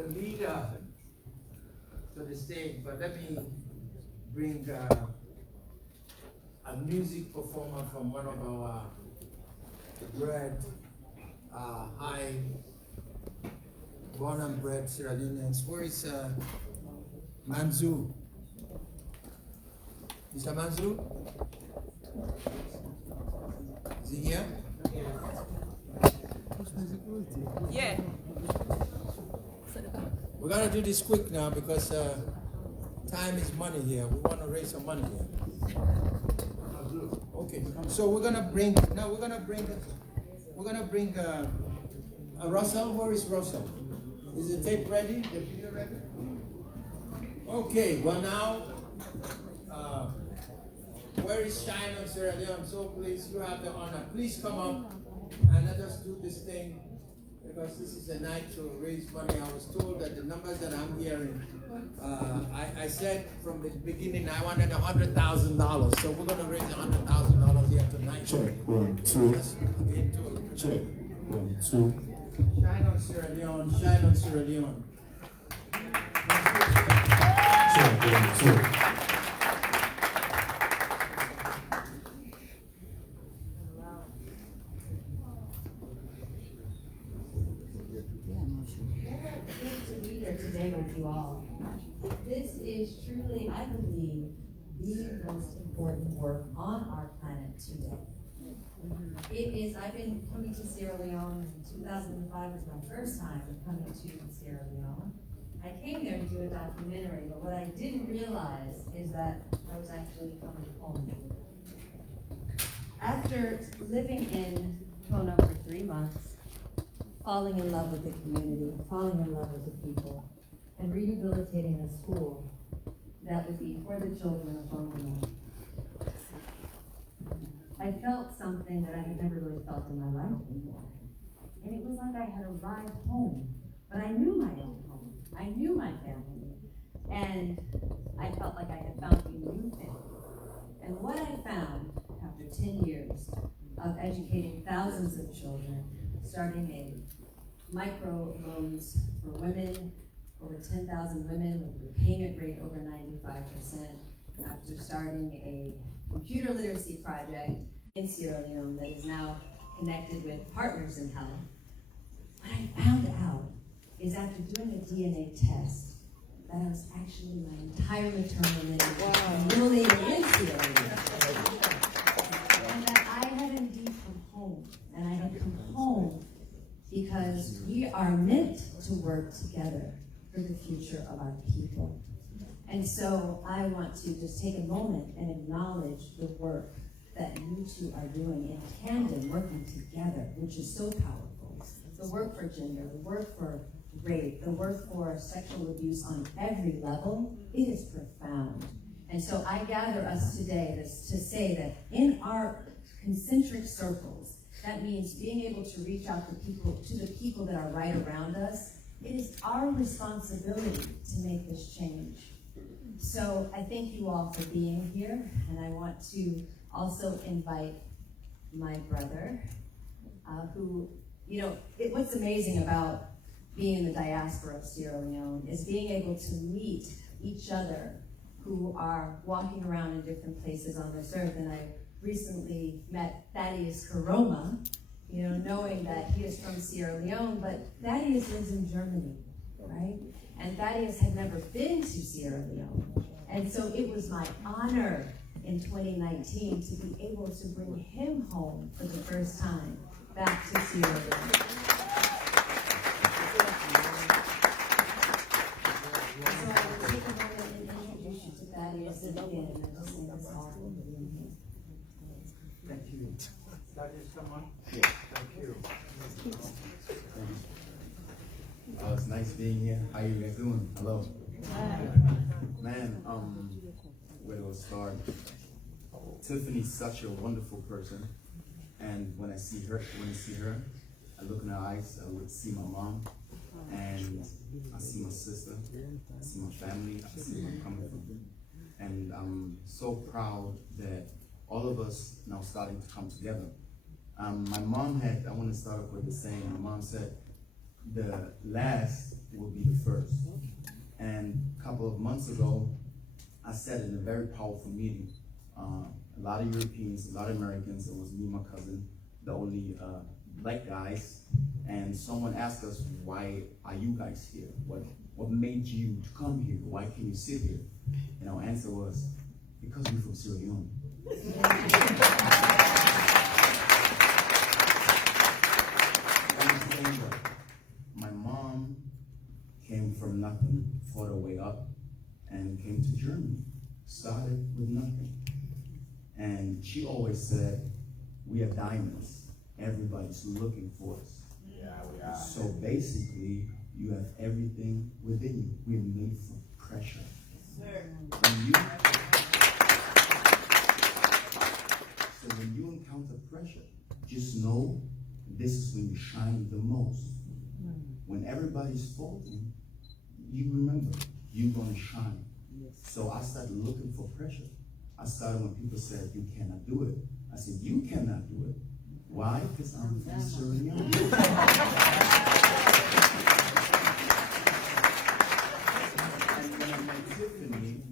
the leader to the stage, but let me bring a music performer from one of our bred, high, born and bred Sierra Leoneans. Where is Manzu? Mr. Manzu? Is he here? Yeah. We gotta do this quick now because time is money here. We want to raise some money here. Okay, so we're gonna bring Russell. Where is Russell? Is the tape ready? The video ready? Okay, well now, where is Shine on Sierra Leone? So please, you have the honor. Please come up and let us do this thing because this is a night to raise money. I was told that the numbers that I'm hearing, I said from the beginning I wanted $100,000, so we're going to raise $100,000 here tonight. Check, 1, 2. Check, 1, 2. Shine on Sierra Leone, shine on Sierra Leone. Check, 1, 2. Today with you all. This is truly, I believe, the most important work on our planet today. It is, I've been coming to Sierra Leone in 2005 was my first time coming to Sierra Leone. I came there to do a documentary, but what I didn't realize is that I was actually coming home. After living in Kona for 3 months, falling in love with the community, falling in love with the people, and rehabilitating a school that would be for the children of Wyndham. I felt something that I had never really felt in my life before. And it was like I had arrived home, but I knew my own home. I knew my family. And I felt like I had found a new family. And what I found after 10 years of educating thousands of children, starting a micro loans for women, over 10,000 women with a repayment rate over 95%, after starting a computer literacy project in Sierra Leone that is now connected with Partners in Health. What I found out is after doing a DNA test, that I was actually my entire maternal lineage really in Sierra Leone. And that I had indeed come home, and I had come home because we are meant to work together for the future of our people. And so I want to just take a moment and acknowledge the work that you two are doing in tandem, working together, which is so powerful. The work for gender, the work for rape, the work for sexual abuse on every level, it is profound. And so I gather us today to say that in our concentric circles, that means being able to reach out to the people that are right around us. It is our responsibility to make this change. So I thank you all for being here, and I want to also invite my brother, who, what's amazing about being in the diaspora of Sierra Leone is being able to meet each other who are walking around in different places on this earth. And I recently met Thaddeus Karoma, knowing that he is from Sierra Leone, but Thaddeus lives in Germany, right? And Thaddeus had never been to Sierra Leone. And so it was my honor in 2019 to be able to bring him home for the first time back to Sierra Leone. So I will take a moment and introduce you to Thaddeus again, and I just think it's all for being here. Thank you. Thaddeus, come on. Yeah. Thank you. It's nice being here. How you guys doing? Hello. Man, where do I start? Tiffany's such a wonderful person, and when I see her, I look in her eyes. I would see my mom, and I see my sister. I see my family. I see where I'm coming from, and I'm so proud that all of us now starting to come together. My mom I want to start off with the saying. My mom said, the last will be the first. And a couple of months ago, I said in a very powerful meeting, a lot of Europeans, a lot of Americans, it was me and my cousin, the only black guys, and someone asked us, why are you guys here? What made you to come here? Why can you sit here? And our answer was, because we're from Sierra Leone. My mom came from nothing, fought her way up, and came to Germany. Started with nothing. And she always said, we are diamonds. Everybody's looking for us. Yeah, we are. So basically, you have everything within you. We are made for pressure. When you encounter pressure, just know this is when you shine the most. When everybody's faulting, you remember, you're going to shine. So I started looking for pressure. I started when people said, you cannot do it. I said, you cannot do it. Why? Because I'm from Sierra Leone. And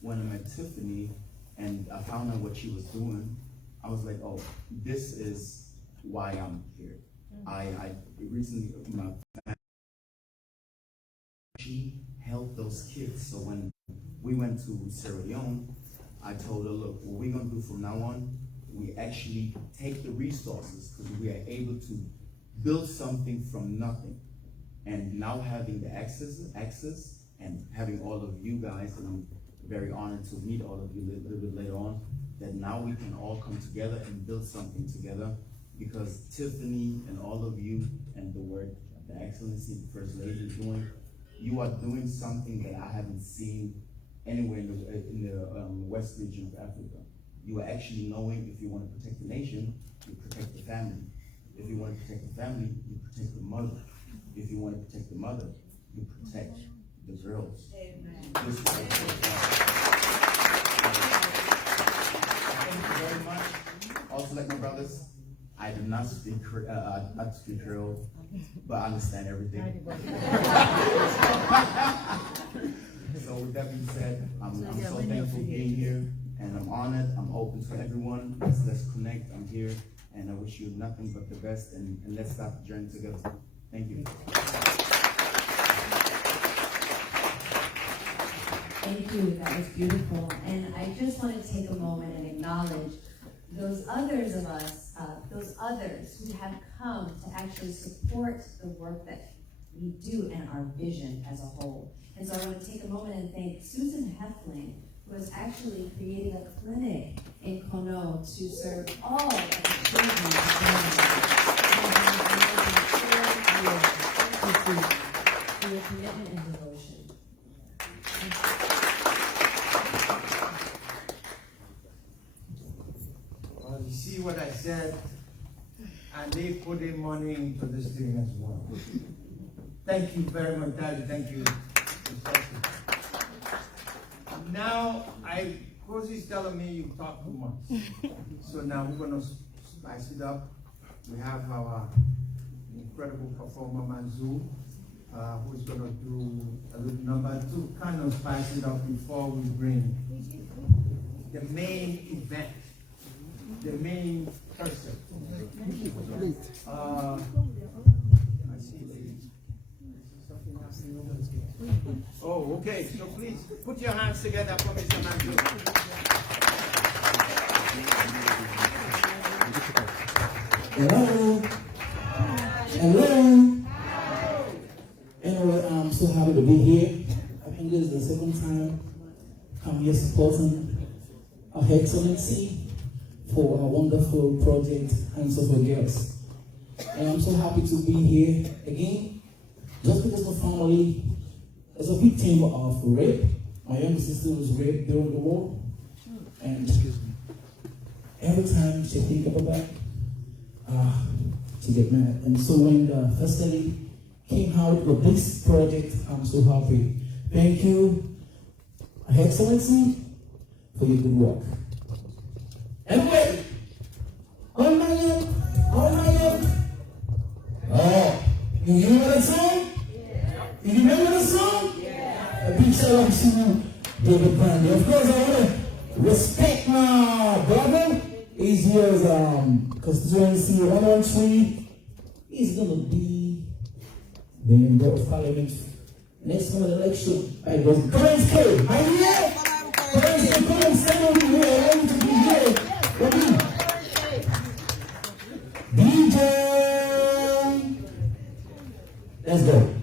when I met Tiffany, and I found out what she was doing, I was like, oh, this is why I'm here. I recently, she helped those kids. So when we went to Sierra Leone, I told her, look, what we're gonna do from now on, we actually take the resources because we are able to build something from nothing. And now having the access and having all of you guys, and I'm very honored to meet all of you a little bit later on, that now we can all come together and build something together, because Tiffany and all of you and the work the Excellency the First Lady is doing, you are doing something that I haven't seen anywhere in the West region of Africa. You are actually knowing if you want to protect the nation, you protect the family. If you want to protect the family, you protect the mother. If you want to protect the mother, you protect the girls. Amen. Thank you very much. Also, like my brothers, I do not speak Creole, but I understand everything. So with that being said, I'm so thankful being here, and I'm honored. I'm open to everyone. Let's connect. I'm here, and I wish you nothing but the best, and let's start the journey together. Thank you. Thank you, that was beautiful. And I just want to take a moment and acknowledge those others of us, those others who have come to actually support the work that we do and our vision as a whole. And so I want to take a moment and thank Susan Heffling, who is actually creating a clinic in Kono to serve all of the children of the for your commitment and devotion. Well, you see what I said, and they put in money into this thing as well. Thank you very much, Daddy. Thank you. Now, Rosie's telling me you talk too much. So now we're going to spice it up. We have our incredible performer, Manzu, who's going to do a little number to kind of spice it up before we bring the main event, the main person. I see, ladies. Something happening over there. Oh, okay. So please put your hands together for Mr. Manzu. Hello. Hello. Anyway, I'm so happy to be here. I think this is the second time I'm here supporting Her Excellency for a wonderful project, Hands Up for Girls. And I'm so happy to be here again, just because my family is a victim of rape. My younger sister was raped during the war, and every time she think about that, she get mad. And so when the First Lady came out with this project, I'm so happy. Thank you, Her Excellency, for your good work. Anyway, oh my God. Oh, you hear what I'm saying? You remember the song? Yeah. A big shout out to David Brandy. Of course, I want to respect my brother. He's here as constituency 113. He's going to be the member of parliament next month election. I go Kuriansky. Are you here? Kuriansky, come and stand over here. I want you to be here. DJ. Let's go.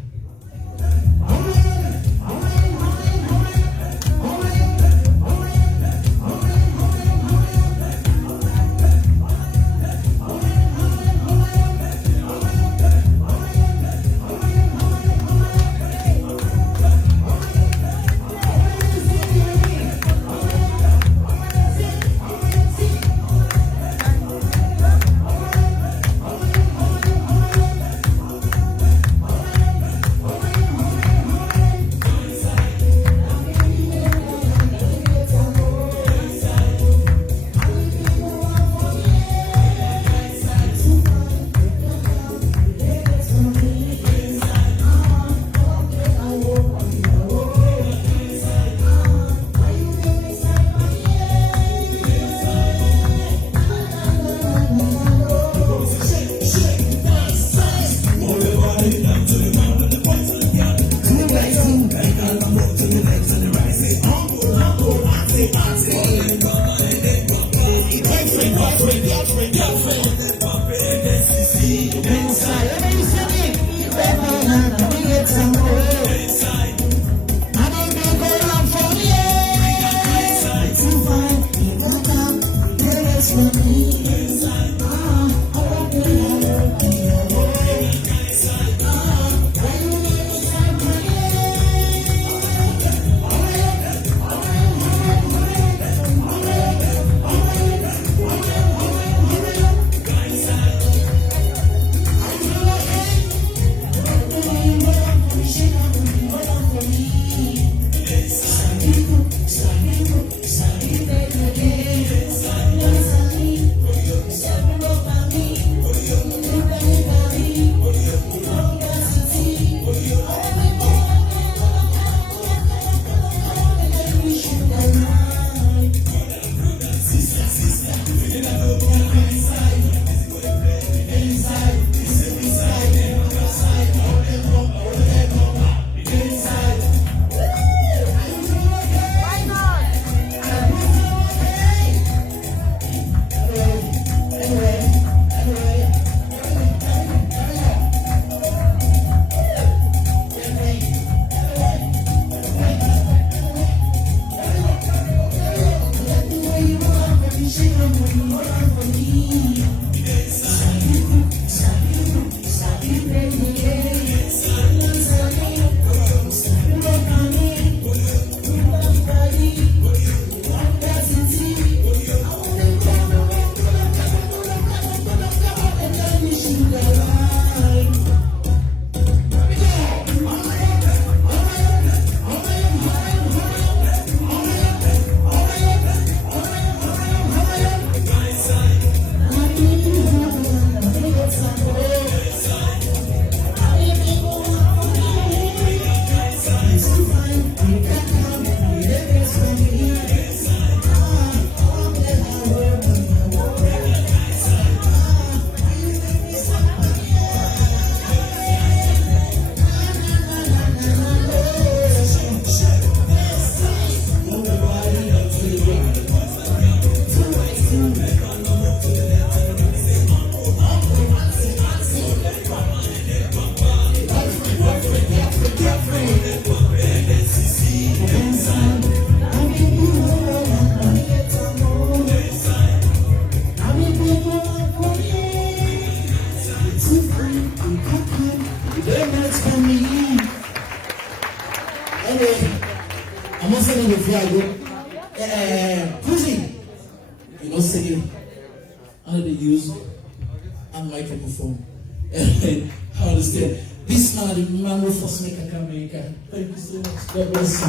Thank you so much. God bless you.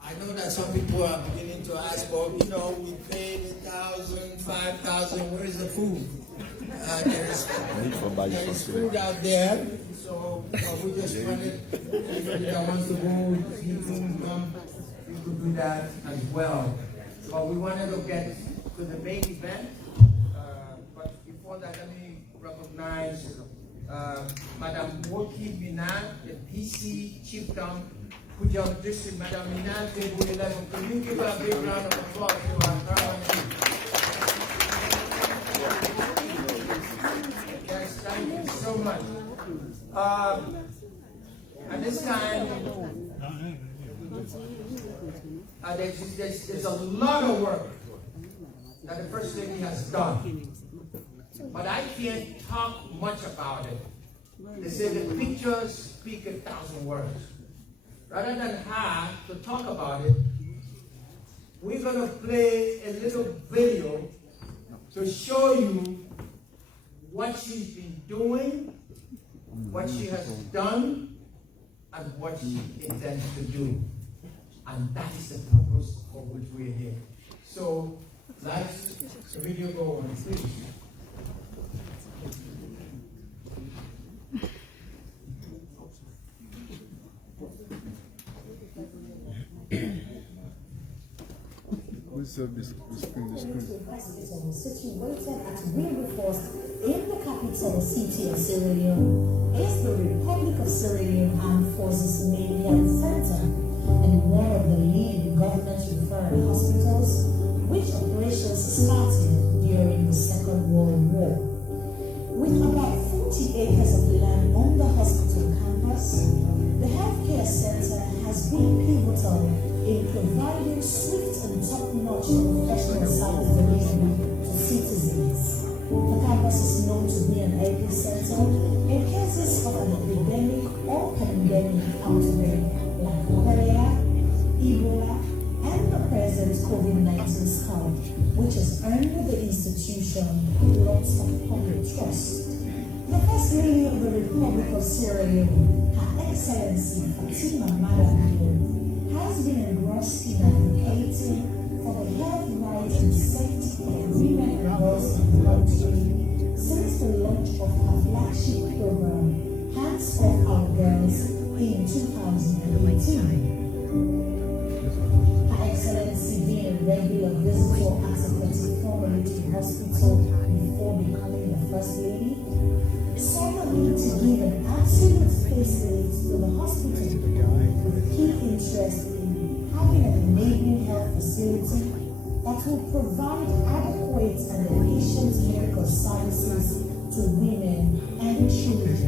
I know that some some people are beginning to ask, well, you know, we paid $1,000, $5,000, where's the food? There's food out there, so we just wanted, if you want to go see food, you could do that as well. But we wanted to get to the main event, but before that, let me recognize Madam Woki Minal, the PC Chieftain, Kujang District. Madam Minal, Table 11. Can you give her a big round of applause to our crown? Yes, thank you so much. At this time, there's a lot of work that the First Lady has done. But I can't talk much about it. They say the pictures speak 1,000 words. Rather than have to talk about it, we're going to play a little video to show you what she's been doing, what she has done, and what she intends to do. And that is the purpose for which we're here. So, let's the video go on, please. Situated at Wilberforce in the capital city of Sierra Leone is the Republic of Sierra Leone Armed Forces Main Health Center and one of the leading government-referred hospitals, which operations started during the Second World War. With about 40 acres of land on the hospital campus, the healthcare center has been pivotal in providing swift and top-notch professional service delivery to citizens. The campus is known to be an epicenter in cases of an epidemic or pandemic outbreak like cholera, Ebola, and the present COVID-19 scout, which has earned the institution lots of public trust. The First Lady of the Republic of Sierra Leone, Her Excellency Fatima Madabio, has been engrossed in advocating for the health, rights, and safety of women and girls in the country since the launch of her flagship program, Hands Off Our Girls, in 2018. Her Excellency being a regular visitor at the Petit Military Hospital before becoming the First Lady, saw the need to give an absolute facelift to the hospital with key interest in having an enabling health facility that will provide adequate and efficient medical services to women and children.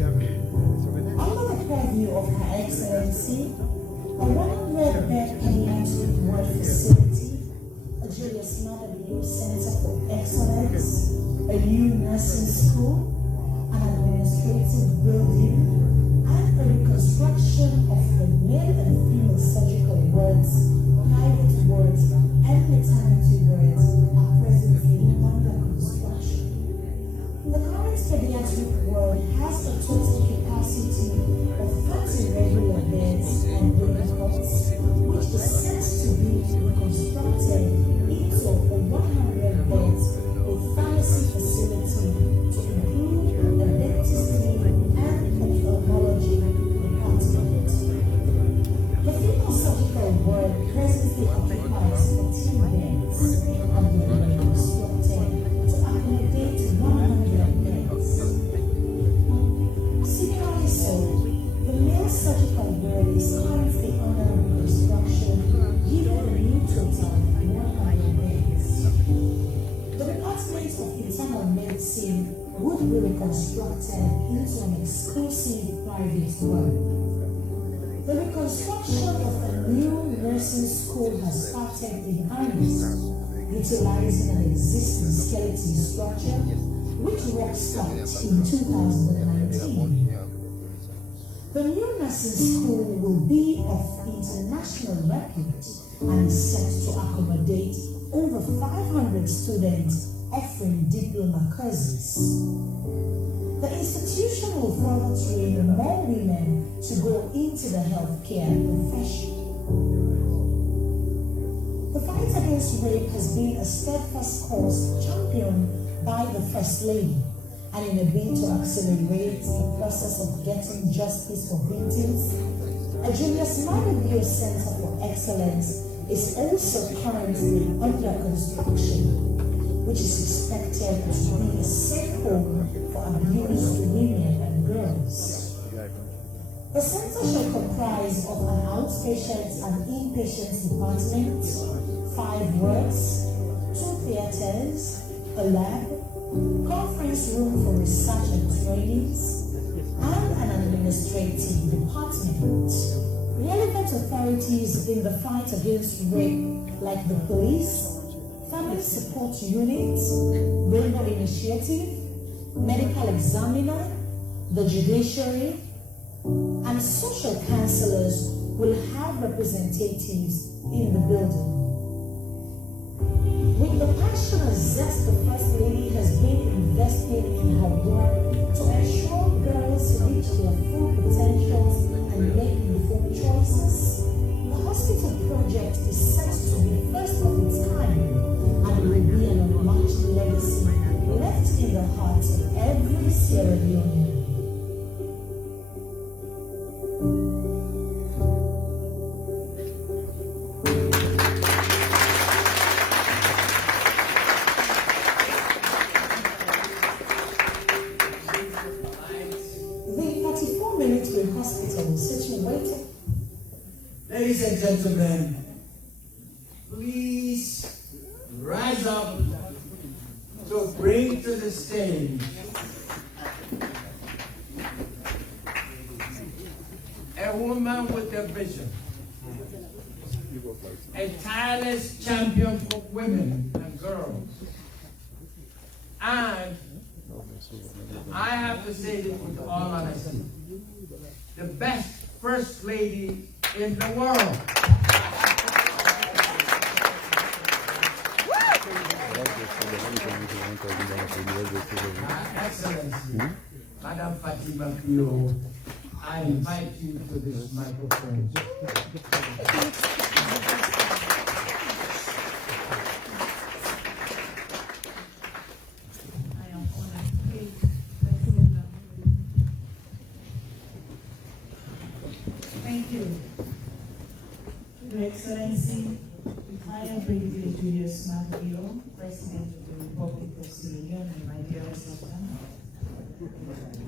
Under the purview of Her Excellency, a 100-bed pediatric ward facility, a Juliusmaadabio Center for Excellence, a new nursing school, an administrative building, and a reconstruction of the male and female surgical wards, private wards, and maternity wards are presently under construction. The current pediatric ward has a total capacity of 30 regular beds and baby cots, which is set to be reconstructed into a 100 beds with pharmacy facility to include a dentistry and ophthalmology department. The female surgical ward presently occupies 14 beds and will be reconstructed to accommodate 100 beds. Similarly so, the male surgical ward is currently under reconstruction, giving a new total of 100 beds. The Department of Internal Medicine would be reconstructed into an exclusive private ward. The reconstruction of a new nursing school has started in earnest, utilizing an existing skeleton structure, which work stopped in 2019. The new nursing school will be of international record and is set to accommodate over 500 students offering diploma courses. The institution will further train more women to go into the healthcare profession. against rape has been a steadfast cause championed by the First Lady, and in a bid to accelerate the process of getting justice for victims, a Julius-Maadabio Center for Excellence is also currently under construction, which is expected to be a safe home for abused women and girls. The center shall comprise of an outpatient and inpatient department, 5 wards, 2 theaters, a lab, conference room for research and trainings, and an administrative department. Relevant authorities in the fight against rape, like the police, family support unit, Rainbow Initiative, medical examiner, the judiciary, and social counselors will have representatives in the building. With the passion and zest the First Lady has been invested in her work to ensure girls reach their full potentials and make informed choices, the hospital project is set to be the first of its kind and will be an unmatched legacy left in the heart of every Sierra Leonean. Ladies and gentlemen, please rise up to bring to the stage a woman with a vision, a tireless champion for women and girls, and I have to say this with all honesty, the best First Lady in the world. Excellency, Madam Fatima Pio, I invite you to this microphone. Thank you. Your Excellency, I am presidentjuliusmaadabio, President of the Republic of Sierra Leone, and my dearest of them.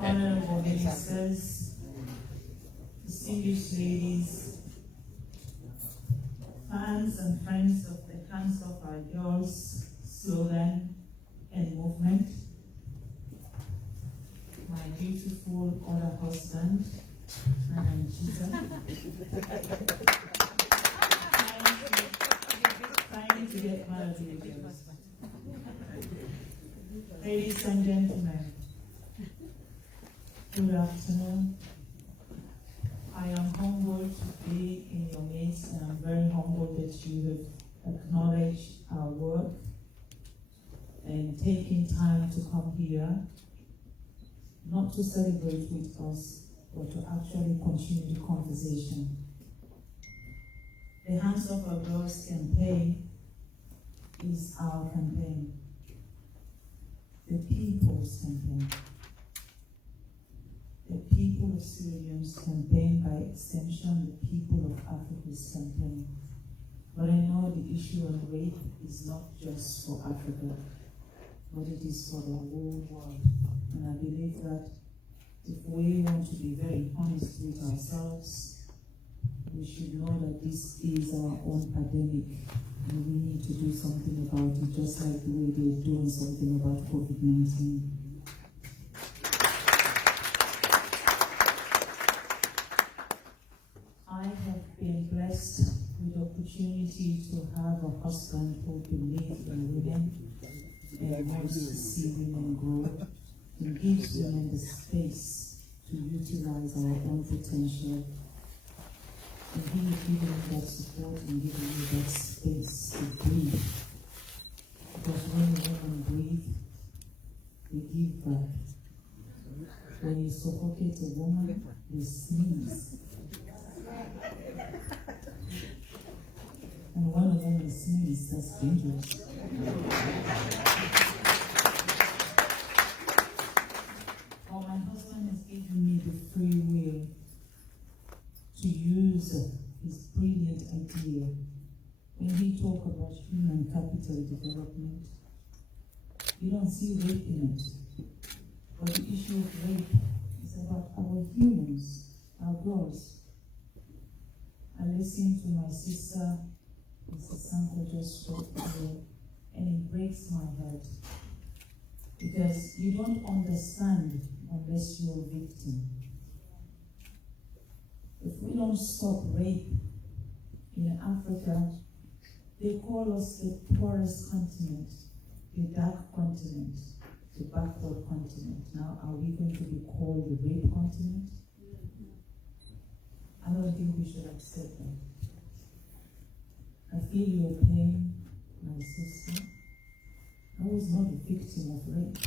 Honorable Ministers, distinguished ladies, fans and friends of the Council of Our Girls slogan and movement, my beautiful other husband, and trying to get married again. Ladies and gentlemen, good afternoon. I am humbled to be in your midst, and I'm very humbled that you have acknowledged our work and taken time to come here, not to celebrate with us, but to actually continue the conversation. The Hands Up Our Girls campaign is our campaign, the people's campaign. The people of Sierra Leone's campaign, by extension, the people of Africa's campaign. But I know the issue of rape is not just for Africa, but it is for the whole world. And I believe that if we want to be very honest with ourselves, we should know that this is our own pandemic, and we need to do something about it, just like the way they're doing something about COVID-19. I have been blessed with the opportunity to have a husband who believes in women and wants to see women grow, and gives women the space to utilize our own potential. And he is giving you that support and giving you that space to breathe. Because when women breathe, they give back. When you suffocate a woman, they sneeze. And when a woman sneezes, because that's dangerous. Well, my husband has given me the free will to use his brilliant idea when he talk about human capital development. You don't see rape in it, but the issue of rape is about our humans, our girls. I listened to my sister, Mrs. Sanko just spoke here, and it breaks my heart because you don't understand unless you're a victim. If we don't stop rape in Africa, they call us the poorest continent, the dark continent, the backward continent. Now, are we going to be called the rape continent? I don't think we should accept that. I feel your pain, my sister. I was not a victim of rape,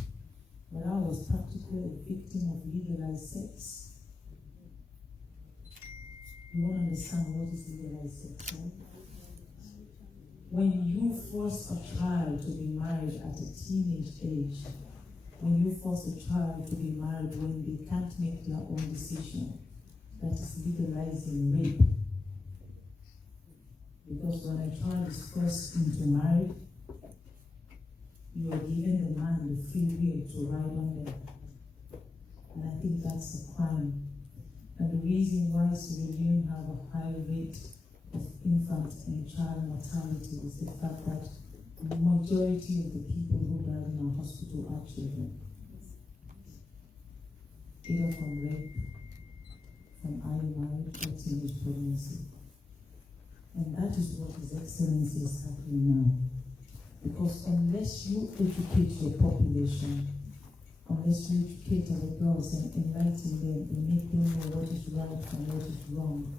but I was practically a victim of legalized sex. You won't understand what is legalized sex, right? When you force a child to be married at a teenage age, when you force a child to be married when they can't make their own decision, that is legalizing rape. Because when a child is forced into marriage, you are giving the man the free will to ride on them. And I think that's a crime. And the reason why Sierra Leone have a high rate of infant and child mortality is the fact that the majority of the people who die in our hospital are children. Either from rape, from early marriage, or teenage pregnancy. And that is what His Excellency is happening now. Because unless you educate your population, unless you educate our girls and enlighten them and make them know what is right and what is wrong,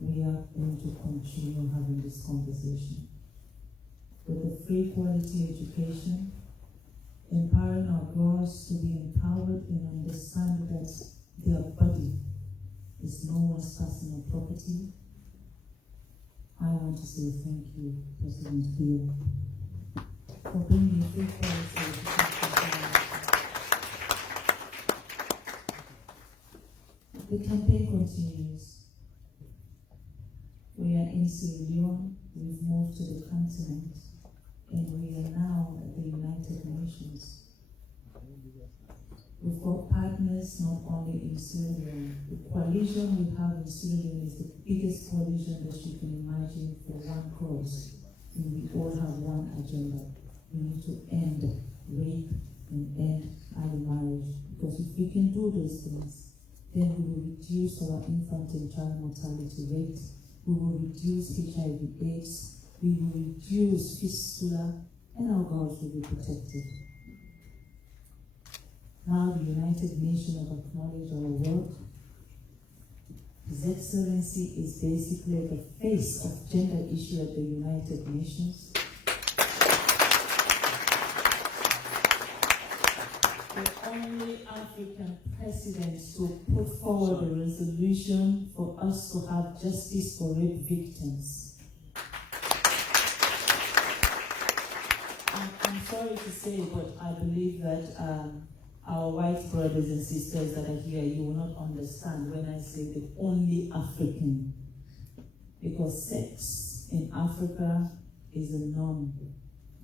we are going to continue having this conversation. With a free quality education, empowering our girls to be empowered and understand that their body is no one's personal property. I want to say thank you, PresidentBio, for bringing free quality education. The campaign continues. We are in Sierra Leone, we've moved to the continent, and we are now at the United Nations. We've got partners not only in Sierra Leone. The coalition we have in Sierra Leone is the biggest coalition that you can imagine for one cause, and we all have one agenda. We need to end rape and end early marriage, because if we can do those things, then we will reduce our infant and child mortality rate, we will reduce HIV/AIDS, we will reduce fistula, and our girls will be protected. Now the United Nations have acknowledged our work. His Excellency is basically the face of gender issue at the United Nations. The only African president to put forward a resolution for us to have justice for rape victims. I'm sorry to say, but I believe that our white brothers and sisters that are here, you will not understand when I say the only African. Because sex in Africa is a norm,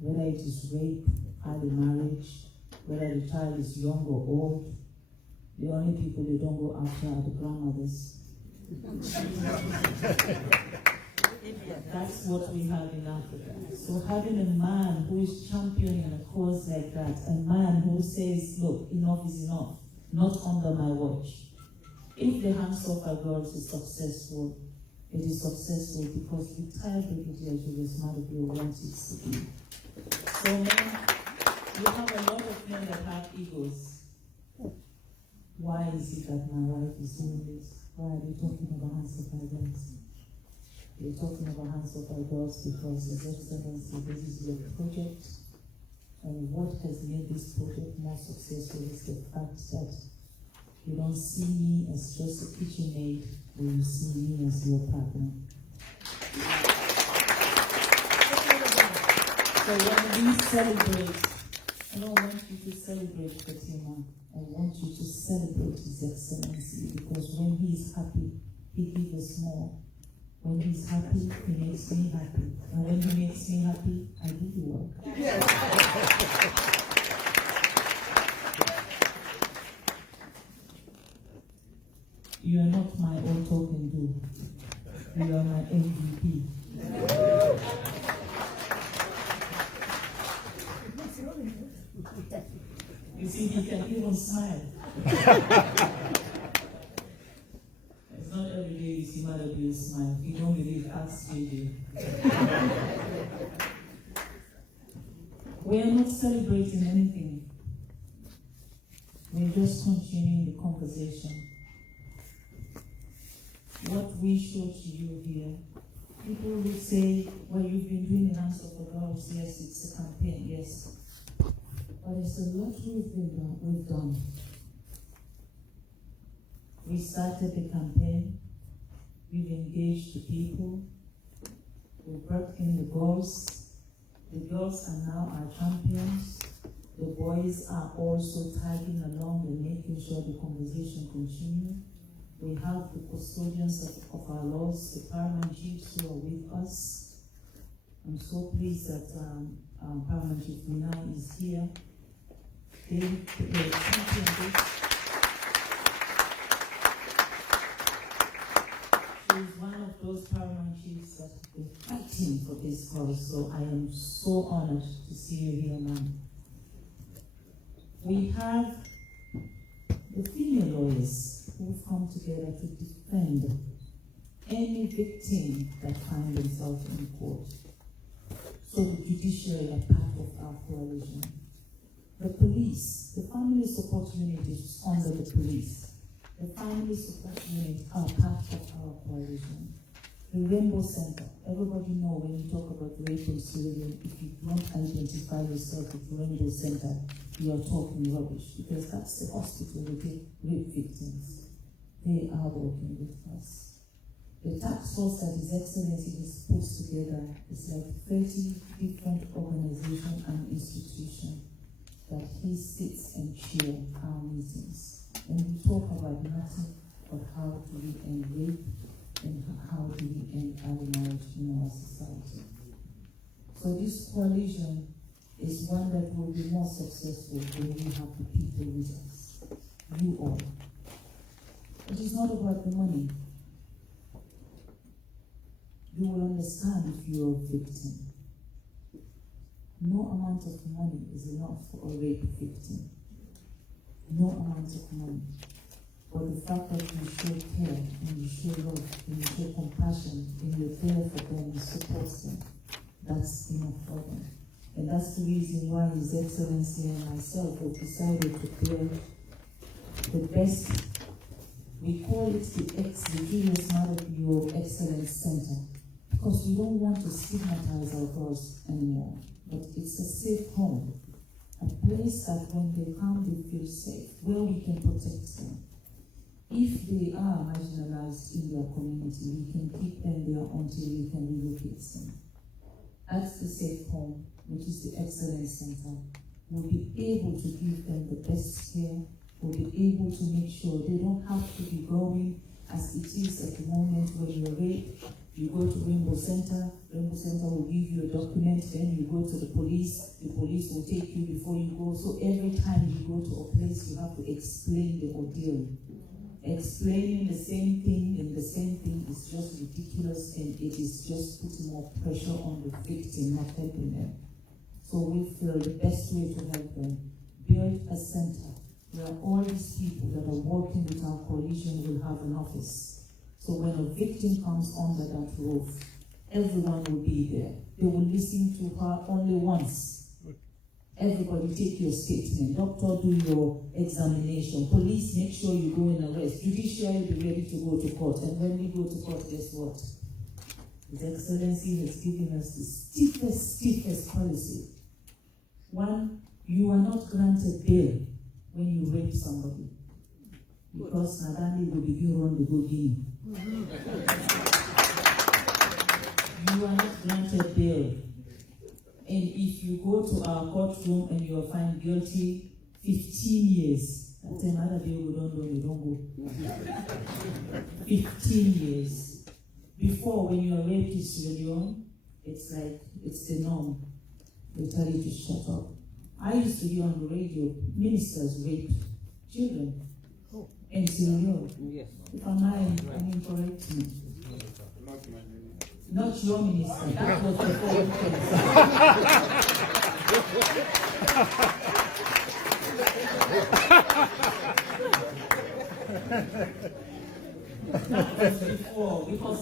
whether it is rape, early marriage, whether the child is young or old. The only people they don't go after are the grandmothers. That's what we have in Africa. So having a man who is championing a cause like that, a man who says, look, enough is enough, not under my watch. If the Hands Off Our Girls is successful, it is successful because the retired PresidentJuliusmaadabio wants it to be. So men, we have a lot of men that have egos. Why is it that my wife is doing this? Why are they talking about Hands Off Our Girls? They're talking about Hands Off Our Girls because His Excellency, this is your project. And what has made this project more successful is the fact that you don't see me as just a kitchen maid, but you see me as your partner. So when we celebrate, I don't want you to celebrate Fatima. I want you to celebrate His Excellency, because when He is happy, He gives us more. When He's happy, He makes me happy. And when He makes me happy, I do the work. You are not my own talk and do. You are my MVP. You see, He can even smile. It's not every day you see Madabio smile. If you don't believe, ask JJ. We are not celebrating anything. We're just continuing the conversation. What we show to you here, people will say, well, you've been doing the Answer for Girls. Yes, it's a campaign, yes. But it's a lot we've done. We started the campaign, we've engaged the people, we brought in the girls. The girls are now our champions. The boys are also tagging along and making sure the conversation continues. We have the custodians of our laws, the paramount chiefs who are with us. I'm so pleased that Paramount Chief Minai is here. They champion this. She's one of those paramount chiefs that have been fighting for this cause, so I am so honored to see you here, ma'am. We have the female lawyers who've come together to defend any victim that finds themselves in court. So the judiciary are part of our coalition. The police, the family support unit is under the police. The family support unit are part of our coalition. The Rainbow Center, everybody know when you talk about rape in Sierra Leone, if you don't identify yourself with Rainbow Center, you are talking rubbish, because that's the hospital we take rape victims. They are working with us. The task force that His Excellency has put together is like 30 different organizations and institutions that he sits and chair our meetings. And we talk about nothing but how do we end rape and how do we end early marriage in our society. So this coalition is one that will be more successful when we have the people with us, you all. It is not about the money. You will understand if you are a victim. No amount of money is enough for a rape victim. No amount of money. But the fact that you show care and you show love and you show compassion and you're there for them and support them, that's enough for them. And that's the reason why His Excellency and myself have decided to build the best, we call it the Juliusmaadabio Excellence Center, because we don't want to stigmatize our girls anymore. But it's a safe home, a place that when they come, they feel safe, where we can protect them. If they are marginalized in their community, we can keep them there until we can relocate them. That's the safe home, which is the Excellence Center. We'll be able to give them the best care. We'll be able to make sure they don't have to be going as it is at the moment when you're raped. You go to Rainbow Center will give you a document, then you go to the police will take you before you go. So every time you go to a place, you have to explain the ordeal. Explaining the same thing and the same thing is just ridiculous, and it is just putting more pressure on the victim, not helping them. So we feel the best way to help them, build a center where all these people that are working with our coalition will have an office. So when a victim comes under that roof, everyone will be there. They will listen to her only once. Everybody take your statement. Doctor, do your examination. Police, make sure you go and arrest. Judiciary, be ready to go to court. And when we go to court, guess what? His Excellency has given us the stiffest policy. One, you are not granted bail when you rape somebody, because Nadani will begin on the Guinea. You are not granted bail And if you go to our courtroom and you are found guilty, 15 years. That's another bill we don't know, you don't go. 15 years. Before, when you are raped in Sierra Leone, it's like, it's the norm. They tell you to shut up. I used to hear on the radio, ministers rape children in Sierra Leone. Yes. If I'm lying, I mean, correct me. Not your minister, that was before you came. That was before, because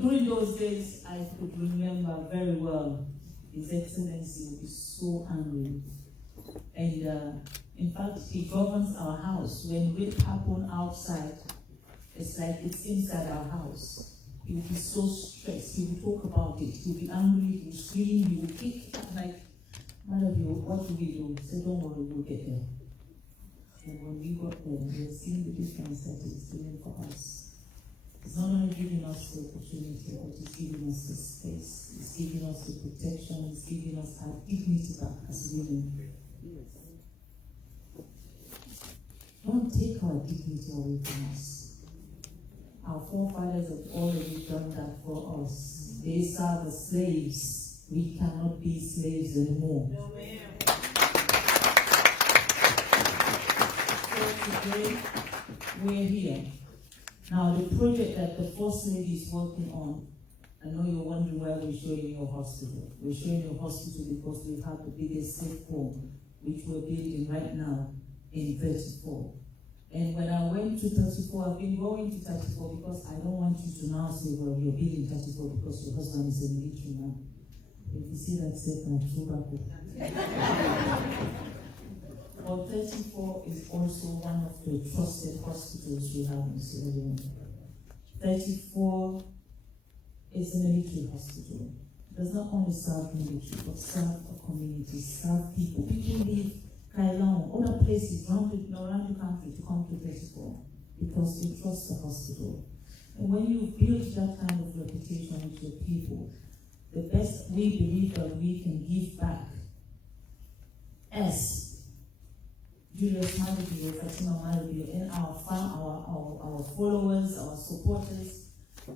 during those days, I could remember very well, His Excellency would be so angry. And in fact, he governs our house. When rape happens outside, it's like it's inside our house. He will be so stressed. He will talk about it. He will be angry. He will scream. He will kick. Like, Madabio, what do we do? Say, don't worry, we'll get there. And when we got there, we have seen the difference that it's doing for us. It's not only giving us the opportunity, but it's giving us the space. It's giving us the protection. It's giving us our dignity back as women. Don't take our dignity away from us. Our forefathers have already done that for us. They serve as slaves. We cannot be slaves anymore. No, ma'am. So today, we're here. Now, the project that the First Lady is working on, I know you're wondering why we're showing you a hospital. We're showing you a hospital because we have the biggest safe home, which we're building right now in 34. And when I went to 34, I've been going to 34 because I don't want you to now say, well, you're building 34 because your husband is a military man. If you see that safe, I'm so back. But 34 is also one of the trusted hospitals we have in Sierra Leone. 34 is a military hospital. It does not only serve military, but serve a community, serve people. People leave Kailong, other places around the country to come to 34 because they trust the hospital. And when you build that kind of reputation with your people, the best we believe that we can give back as JuliusMaadabio, and our followers, our supporters,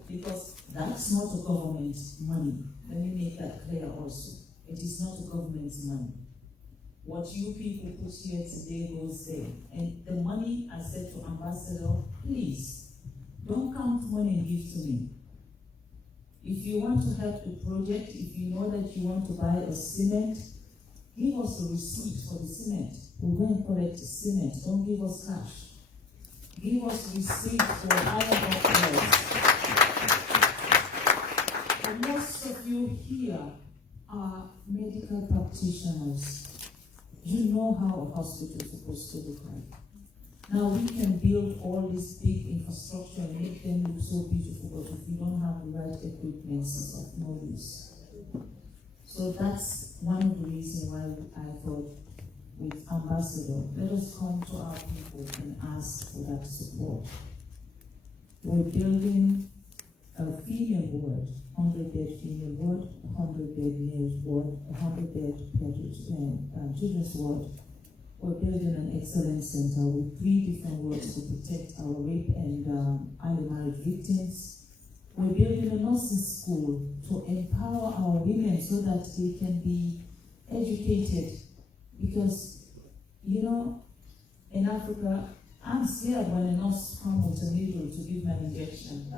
because that's not a government money. Let me make that clear also. It is not a government's money. What you people put here today goes there. And the money, I said to Ambassador, please, don't count money and give to me. If you want to help the project, if you know that you want to buy a cement, give us a receipt for the cement. We'll go and collect the cement. Don't give us cash. Give us receipt for iron workers. And most of you here are medical practitioners. You know how a hospital is supposed to look like. Now we can build all this big infrastructure and make them look so beautiful, but if we don't have the right equipment, it's of no use. So that's one of the reasons why I thought with Ambassador, let us come to our people and ask for that support. We're building a female ward, 100-bed female ward, 100-bed male ward, 100-bed children's ward. We're building an excellence center with 3 different wards to protect our rape and early marriage victims. We're building a nursing school to empower our women so that they can be educated. Because, you know, in Africa, I'm scared when a nurse comes with a needle to give me an injection.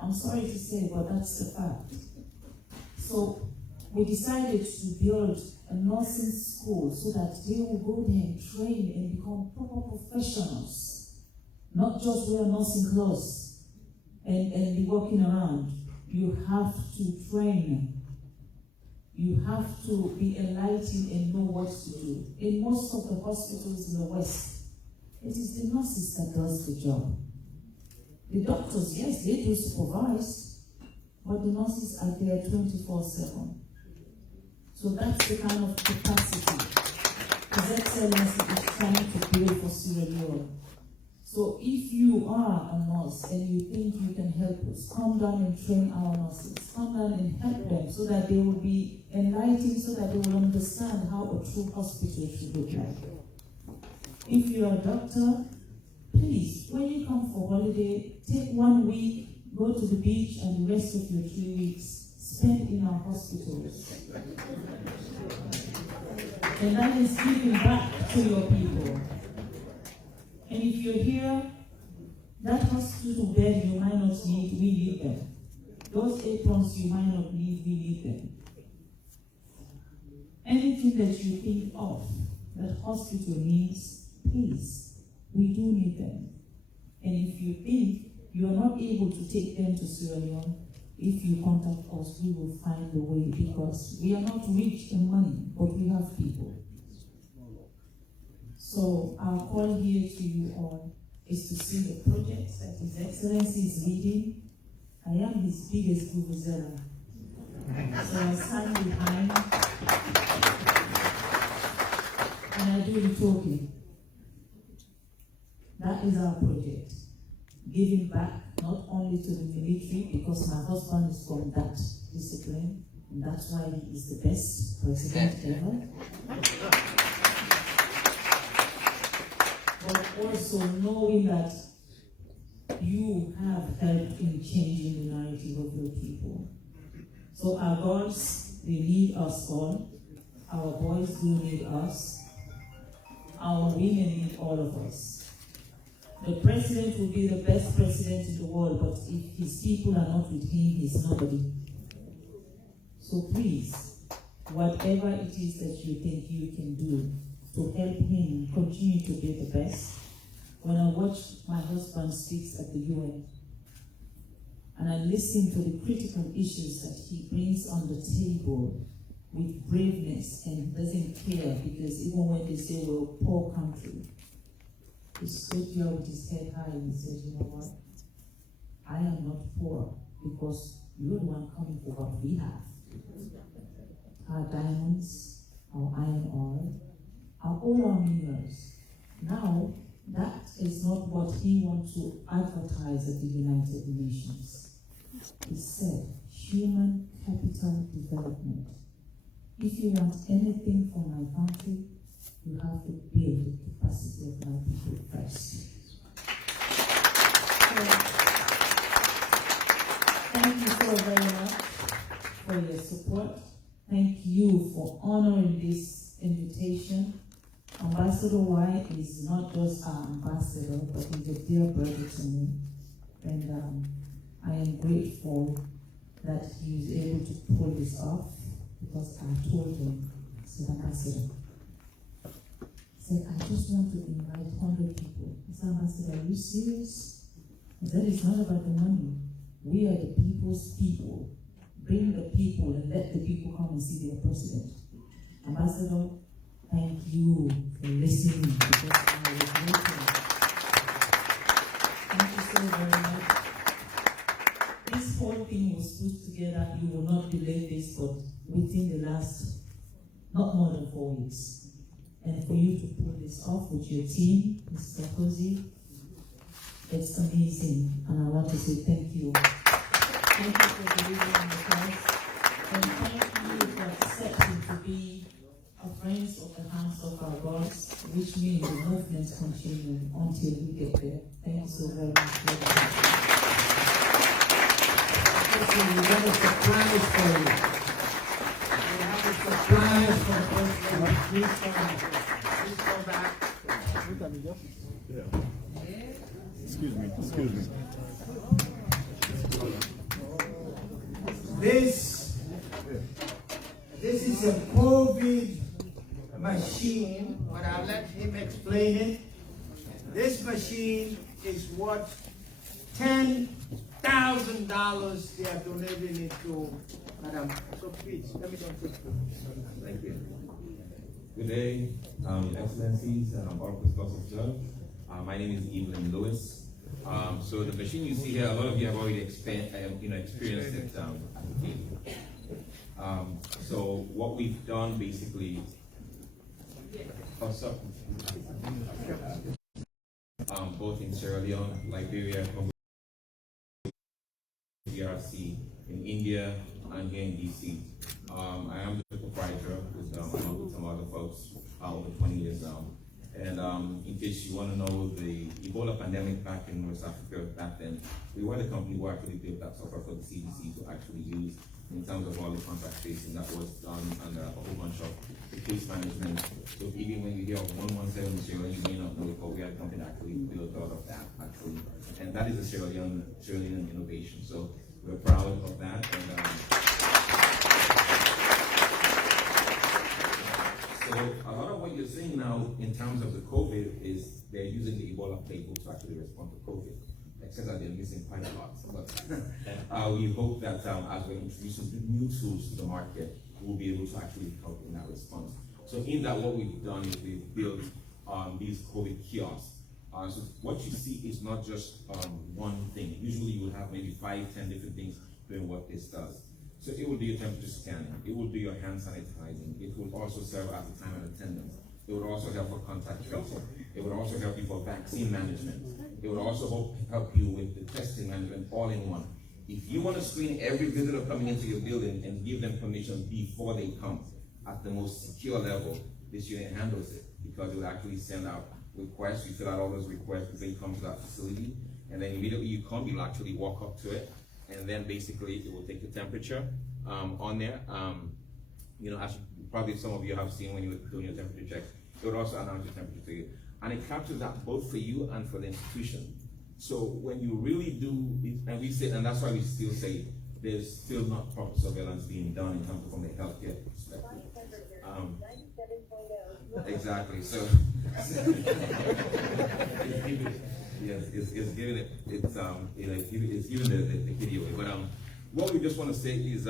I'm sorry to say, but that's the fact. So we decided to build a nursing school so that they will go there and train and become proper professionals, not just wear nursing clothes and be walking around. You have to train. You have to be enlightened and know what to do. In most of the hospitals in the West, it is the nurses that does the job. The doctors, yes, they do supervise, but the nurses are there 24/7. So that's the kind of capacity His Excellency is trying to build for Sierra Leone. So if you are a nurse and you think you can help us, come down and train our nurses. Come down and help them so that they will be enlightened, so that they will understand how a true hospital should look like. If you're a doctor, please, when you come for holiday, take 1 week, go to the beach, and the rest of your 3 weeks spend in our hospitals. And that is giving back to your people. And if you're here, that hospital bed you might not need, we need them. Those aprons you might not need, we need them. Anything that you think of that hospital needs, please, we do need them. And if you think you are not able to take them to Sierra Leone, if you contact us, we will find a way, because we are not rich in money, but we have people. So our call here to you all is to see the projects that His Excellency is leading. I am his biggest vuvuzela. So I stand behind and I do the talking. That is our project. Giving back not only to the military, because my husband is from that discipline, and that's why he is the best president ever. But also knowing that you have helped in changing the narrative of your people. So our girls, they need us all. Our boys do need us. Our women need all of us. The president will be the best president in the world, but if his people are not with him, he's nobody. So please, whatever it is that you think you can do to help him continue to be the best. When I watch my husband speaks at the UN, and I listen to the critical issues that he brings on the table with braveness and doesn't care, because even when they say we're a poor country, he stood here with his head high and he said, you know what? I am not poor because you're the one coming for what we have. Our diamonds, our iron ore, all our minerals. Now, that is not what he wants to advertise at the United Nations. He said, human capital development. If you want anything from my country, you have to build the capacity of my people first. So, thank you so very much for your support. Thank you for honoring this invitation. Ambassador Wai is not just our ambassador, but he's a dear brother to me. And I am grateful that he is able to pull this off, because I told him, I said, Ambassador, I said, I just want to invite 100 people. He said, Ambassador, are you serious? I said, it's not about the money. We are the people's people. Bring the people and let the people come and see their president. Ambassador, thank you for listening, because I was waiting. Thank you so very much. This whole thing was put together. You will not delay this, but within the last, not more than 4 weeks. And for you to pull this off with your team, Mr. Kozi, it's amazing. And I want to say thank you. Thank you for believing in the cause. And thank you for accepting to be a friends of the hands of our gods, which means the movement continue until we get there. Thank you so very much. We have a surprise for you. We have a surprise for the president. Please come back. Excuse me. This is a COVID machine, but I'll let him explain it. This machine is worth $10,000 they are donating it to Madam. So please, let me don't take it. Thank you. Good day, Excellencies, and all Christos Judge. My name is Evelyn Lewis. So the machine you see here, a lot of you have already experienced it at the field. So what we've done basically, both in Sierra Leone, Liberia, Congo, DRC, in India, and here in DC. I am the proprietor with some other folks over 20 years now. And in case you want to know, the Ebola pandemic back in West Africa back then, we were the company who actually built that software for the CDC to actually use in terms of all the contact tracing that was done under a whole bunch of the case management. So even when you hear of 117 in Sierra Leone, you may not know it, but we had a company that actually built out of that actually. And that is a Sierra Leone innovation. So we're proud of that. And, so a lot of what you're seeing now in terms of the COVID is they're using the Ebola playbook to actually respond to COVID, except that they're missing quite a lot. But we hope that as we're introducing new tools to the market, we'll be able to actually help in that response. So in that, what we've done is we've built these COVID kiosks. So what you see is not just one thing. Usually you will have maybe 5, 10 different things doing what this does. So it will do your temperature scanning, it will do your hand sanitizing, it will also serve as a time and attendance, it would also help for contact tracing, it would also help you for vaccine management, it would also help you with the testing management all in one. If you want to screen every visitor coming into your building and give them permission before they come at the most secure level, this unit handles it, because it will actually send out requests, you fill out all those requests as they come to that facility, and then immediately you come, you'll actually walk up to it, and then basically it will take the temperature on there. You know, as probably some of you have seen when you were doing your temperature checks, it would also announce your temperature to you. And it captures that both for you and for the institution. So when you really do it, and we say, and that's why we still say there's still not proper surveillance being done in terms of from the healthcare perspective. Exactly. So yes, it's giving it. It's giving the video away. But what we just want to say is,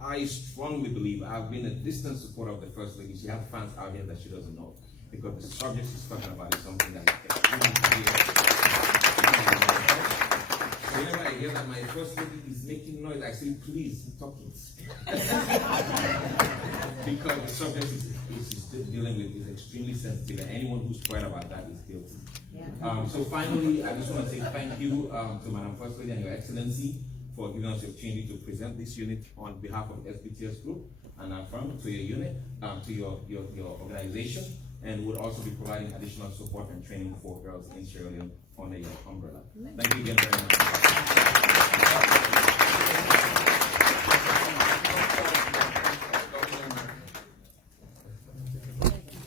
I strongly believe I've been a distant supporter of the First Lady. She has fans out here that she doesn't know, because the subject she's talking about is something that is extremely clear. Whenever I hear that my First Lady is making noise, I say, please talk it. Because the subject is dealing with is extremely sensitive, and anyone who's quiet about that is guilty. Yeah. So finally, I just want to say thank you to Madam First Lady and Your Excellency for giving us the opportunity to present this unit on behalf of SBTS Group and our firm to your unit, to your organization, and would also be providing additional support and training for girls in Sierra Leone under your umbrella. Thank you again very much.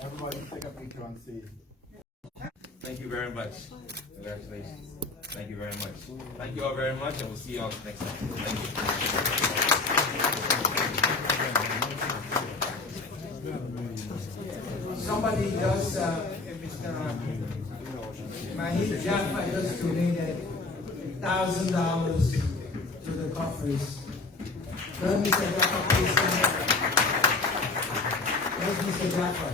Everybody take a picture and see. Thank you very much. Congratulations. Thank you very much. Thank you all very much, and we'll see you all next time. Thank you. Somebody just, Mahid Jaffa just donated $1,000 to the coffers. Let Mr. Jaffa please stand. Let Mr. Jaffa.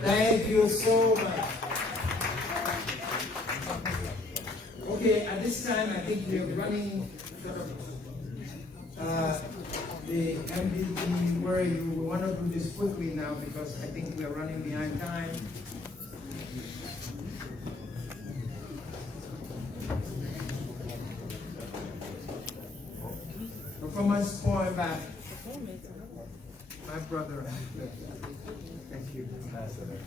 Thank you so much. Okay, at this time, I think we are running the MVP where you want to do this quickly now, because I think we are running behind time. Performance point back. My brother. Thank you, Ambassador.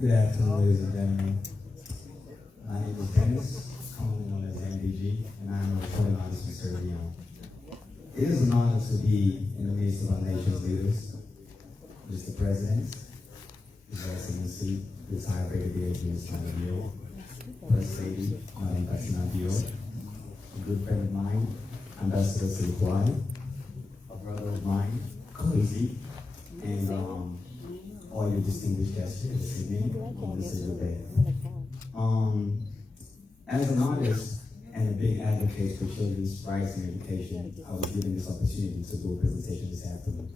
Good afternoon, ladies and gentlemen. My name is Dennis, commonly known as MDG, and I am a recording artist from Sierra Leone. It is an honor to be in the midst of our nation's leaders, Mr. President, His Excellency, retired Brigadier Juliusmaadabio, First Lady, Madam PresidentBio, a good friend of mine, Ambassador Sidique Abou-Bakarr Wai, a brother of mine, Kuriansky, and all your distinguished guests here this evening on this day. As an artist and a big advocate for children's rights and education, I was given this opportunity to do a presentation this afternoon.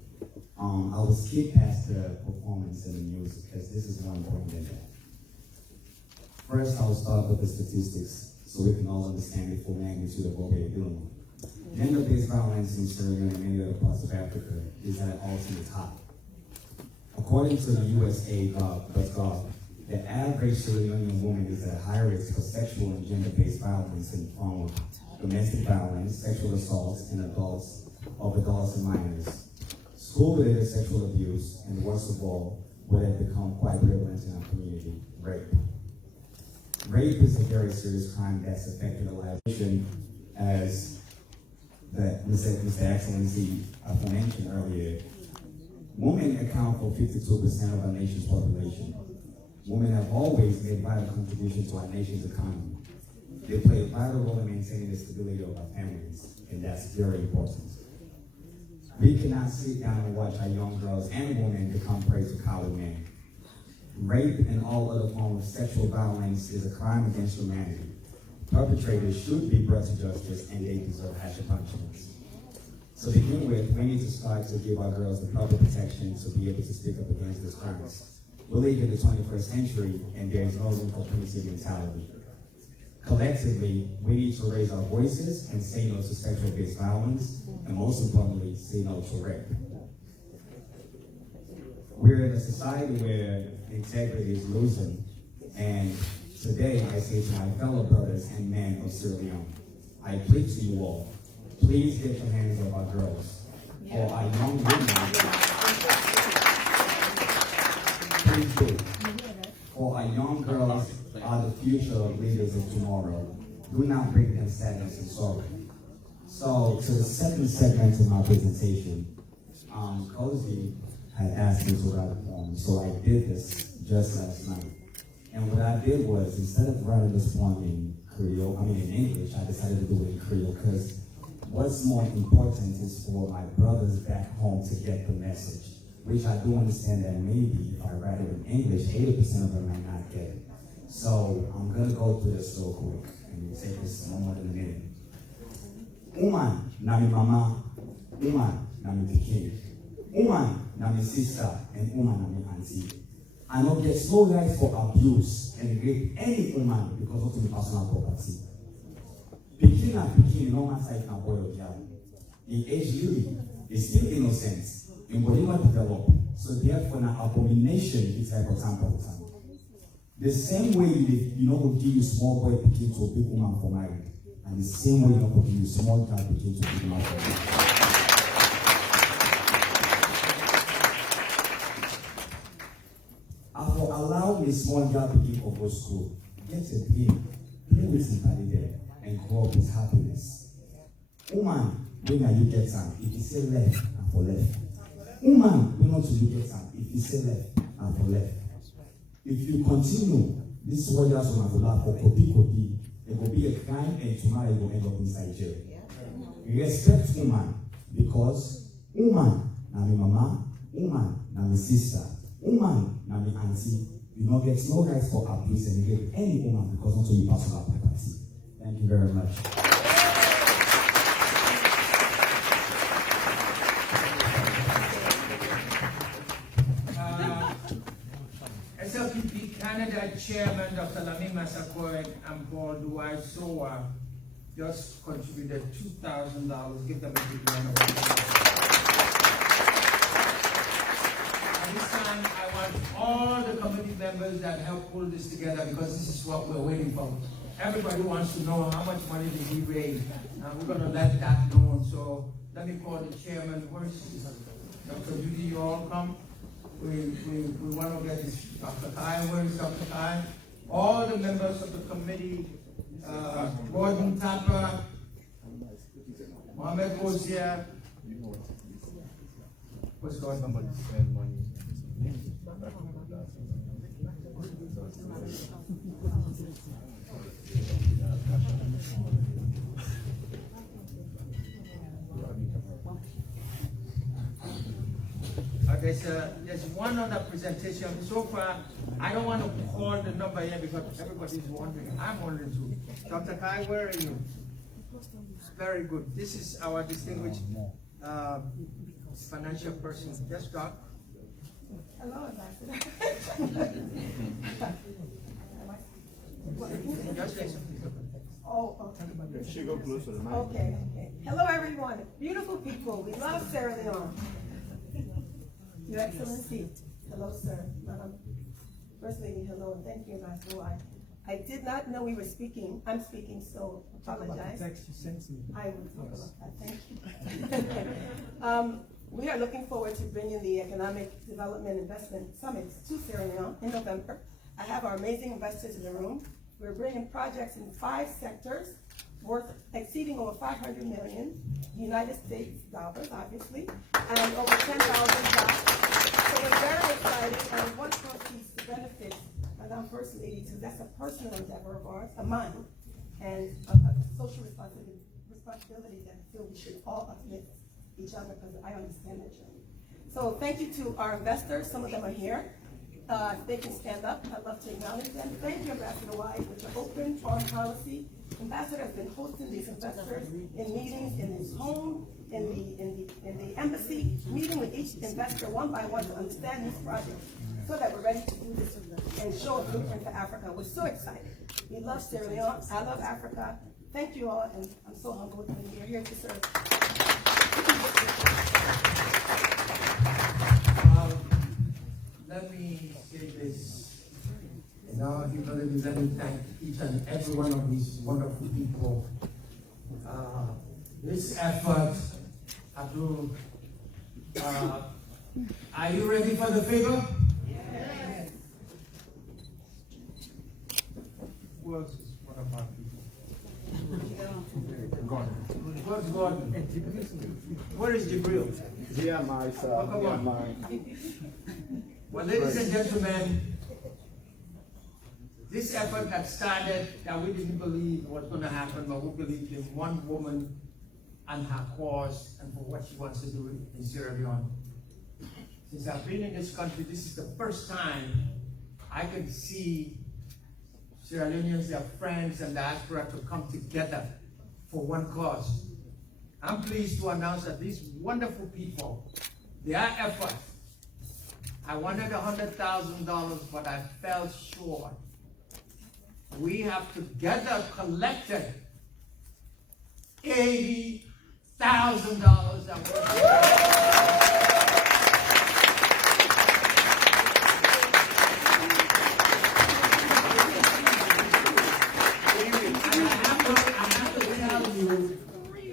I will skip past the performance and the music because this is more important than that. First, I will start with the statistics so we can all understand the full magnitude of what we're doing. Gender-based violence in Sierra Leone and many other parts of Africa is at an all-time top. According to the U.S.A. .gov, the average Sierra Leonean woman is at a higher risk for sexual and gender-based violence in the form of domestic violence, sexual assaults, and adults and minors, school-related sexual abuse, and worst of all, what has become quite prevalent in our community, rape. Rape is a very serious crime that's affected the life. As Mr. Excellency mentioned earlier, women account for 52% of our nation's population. Women have always made vital contributions to our nation's economy. They play a vital role in maintaining the stability of our families, and that's very important. We cannot sit down and watch our young girls and women become prey to coward men. Rape and all other forms of sexual violence is a crime against humanity. Perpetrators should be brought to justice, and they deserve harsher punishments. So to begin with, we need to start to give our girls the proper protection to be able to speak up against these crimes. We live in the 21st century, and there is no room for primitive mentality. Collectively, we need to raise our voices and say no to sexual-based violence, and most importantly, say no to rape. We're in a society where integrity is losing, and today I say to my fellow brothers and men of Sierra Leone, I plead to you all, please get your hands off our girls, or our young women. Please do. For our young girls are the future leaders of tomorrow. Do not bring them sadness and sorrow. So, to the second segment of my presentation, Cozy had asked me to write a poem, so I did this just last night. And what I did was, instead of writing this poem in English, I decided to do it in Creole, because what's more important is for my brothers back home to get the message, which I do understand that maybe if I write it in English, 80% of them might not get it. So I'm gonna go through this real quick, and we'll take this no more than a minute. Uman na mi mama, uman na mi pikin, uman na mi sister, and uman na mi auntie. I know there's no right for abuse and rape any woman because of the personal property. Pikin and pikin, no matter if na boy or girl, the age really is still innocent, and body will develop. So therefore, an abomination is like a time. The same way you know would give you small boy pikin to a big woman for marriage, and the same way you know would give you small girl pikin to a big woman for marriage. I will allow a small girl pikin to go to school, get a play with somebody there, and grow up with happiness. Woman, when you get time, if you say left, and for left. Woman, when not to you get time, if you say left, and for left. If you continue, this warriors will laugh for kodi, it will be a crime, and tomorrow you will end up inside jail. Respect woman, because woman na mi mama, woman na mi sister, woman na mi auntie. You don't get no rights for abuse and rape any woman because not only personal property. Thank you very much. SLPP Canada Chairman Dr. Lamin Massaquoi and Paul Wai just contributed $2,000. Give them a big round of applause. At this time, I want all the committee members that help pull this together, because this is what we're waiting for. Everybody wants to know how much money did we raise, and we're going to let that known. So let me call the chairman. Where's Dr. Judy? You all come. We want to get this. Dr. Kai, where is Dr. Kai? All the members of the committee, Gordon Tapper, Mohamed Ozia. What's going on? There's one other presentation. So far, I don't want to call the number here because everybody's wondering. I'm wondering too. Dr. Kai, where are you? Very good. This is our distinguished financial person. Just talk. Hello, Ambassador. Just say something. Oh, okay. Yeah, she go closer to mine. Okay, okay. Hello, everyone. Beautiful people. We love Sierra Leone. Your Excellency. Hello, sir. First Lady, hello, and thank you, Ambassador Wai. I did not know we were speaking. I'm speaking, so apologize. I will talk about that. Thank you. We are looking forward to bringing the Economic Development Investment Summit to Sierra Leone in November. I have our amazing investors in the room. We're bringing projects in 5 sectors worth exceeding over 500 million United States dollars, obviously, and over 10,000 jobs. So we're very excited, and one proceeds to benefit Madame First Lady, because that's a personal endeavor of ours, of mine, and a social responsibility that I feel we should all uplift each other, because I understand that journey. So thank you to our investors. Some of them are here. If they can stand up, I'd love to acknowledge them. Thank you, Ambassador Wai, with your open foreign policy. Ambassador has been hosting these investors in meetings in his home, in the embassy, meeting with each investor one by one to understand these projects, so that we're ready to do this and show a blueprint for Africa. We're so excited. We love Sierra Leone. I love Africa. Thank you all, and I'm so humbled that you're here to serve. Let me say this. In our humility, let me thank each and every one of these wonderful people. This effort, Abdul, are you ready for the figure? Yes. Where's one of our people? Gordon. Where's Gordon? Where is Jibril? Yeah, my son. Oh, come on. Well, ladies and gentlemen, this effort that started, that we didn't believe was going to happen, but we believed in one woman and her cause and for what she wants to do in Sierra Leone. Since I've been in this country, this is the first time I can see Sierra Leoneans, their friends, and diaspora to come together for one cause. I'm pleased to announce that these wonderful people, their effort, I wanted $100,000, but I fell short. We have together collected $80,000.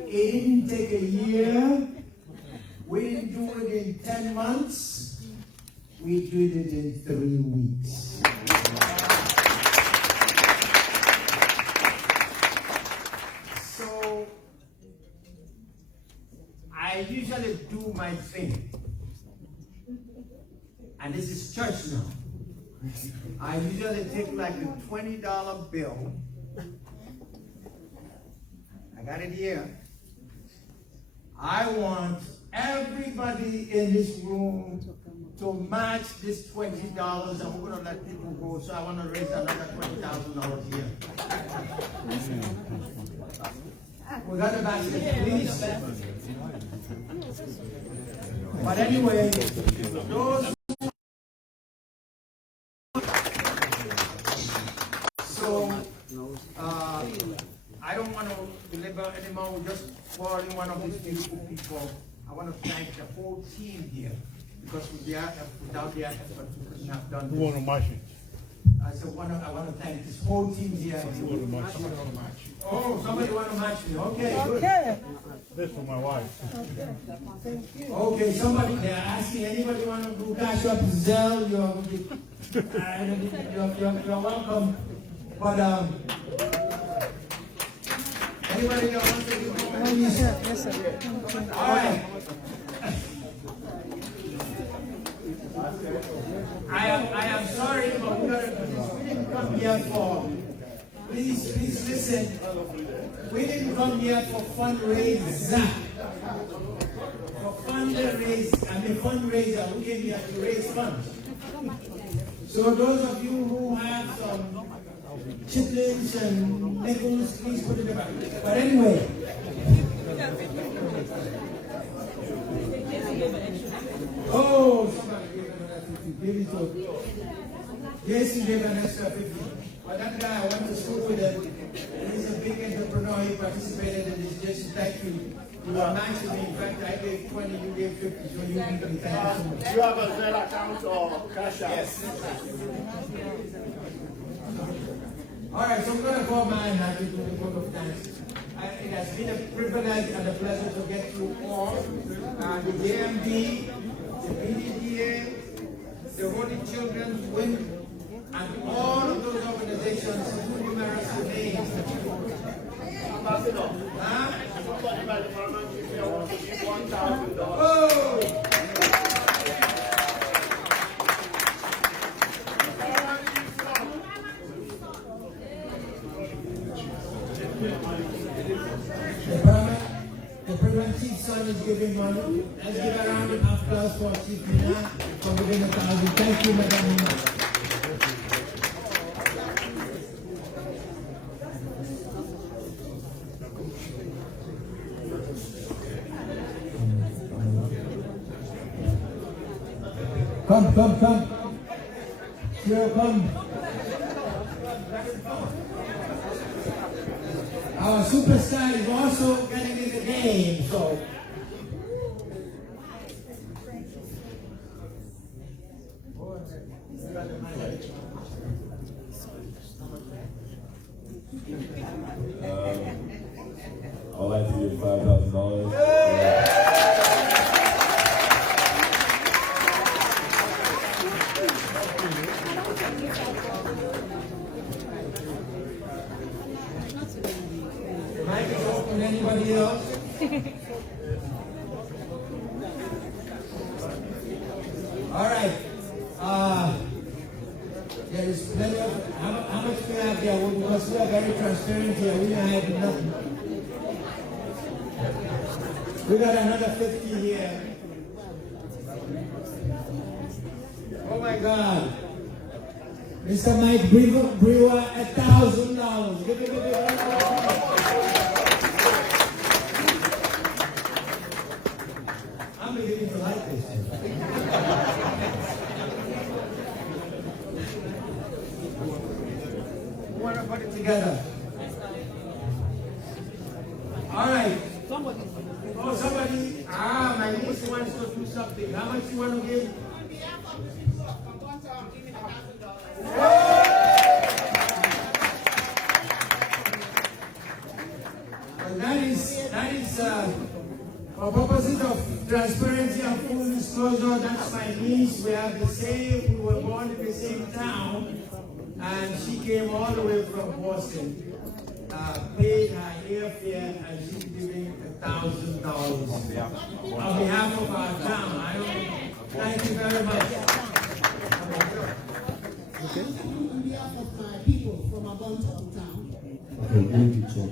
It didn't take a year. We didn't do it in 10 months. We did it in 3 weeks. So I usually do my thing. And this is church now. I usually take like a $20 bill. I got it here. I want everybody in this room to match this $20, and we're going to let people go. So I want to raise another $20,000 here. We got the basket, please. But anyway, those. So I don't want to belabor anymore. We're just calling one of these beautiful people. I want to thank the whole team here, because without their effort, we couldn't have done this. Who want to match it? I want to thank this whole team here. Oh, somebody want to match me? Okay, good. Okay. This for my wife. Okay. Thank you. Okay, somebody, they're asking, anybody want to do cash up Zelle? You're welcome. But anybody that wants to do Yes, sir. all right. I am sorry, but we didn't come here for. Please listen. We didn't come here for fundraising. For fundraising, I'm a fundraiser. We came here to raise funds. So those of you who have some chitlins and nickels, please put it in the back. But anyway. Oh, somebody gave an extra 50. Give it to. Yes, you gave an extra 50. But that guy, I went to school with him. He's a big entrepreneur. He participated in this. Just thank you. You were nice to me. In fact, I gave 20, you gave 50. So you can thank you so much. You have a Zelle account or cash out? Yes. All right, so I'm going to call mine now to do the vote of thanks. It has been a privilege and a pleasure to get through all. The JMD, the PDDA, the Holy Children's Wing, and all of those organizations who numerous names. Ambassador, Huh? somebody by the government if you want to give $1,000. Oh! The President Chief Son is giving money. Let's give a round of applause for Chief Mina for giving $1,000. Thank you, Madam Mina. Come. Here, come. Our superstar is also getting in the game, so. I'd like to give $5,000. Anybody else? All right. There is plenty of. How much we have there? Because we are very transparent here. We don't have nothing. We got another 50 here. Oh my God. Mr. Mike Brewer, $1,000. Give it. I'm beginning to like this. We want to put it together. All right. Somebody. My niece wants to do something. How much you want to give? Well, that is for purposes of transparency and full disclosure. That's my niece. We have the same. We were born in the same town, and she came all the way from Boston. Paid her airfare, and she's giving $1,000 on behalf of our town. Thank you very much. Okay. On behalf of my people from a bunch of town. Okay, thank you, Chief.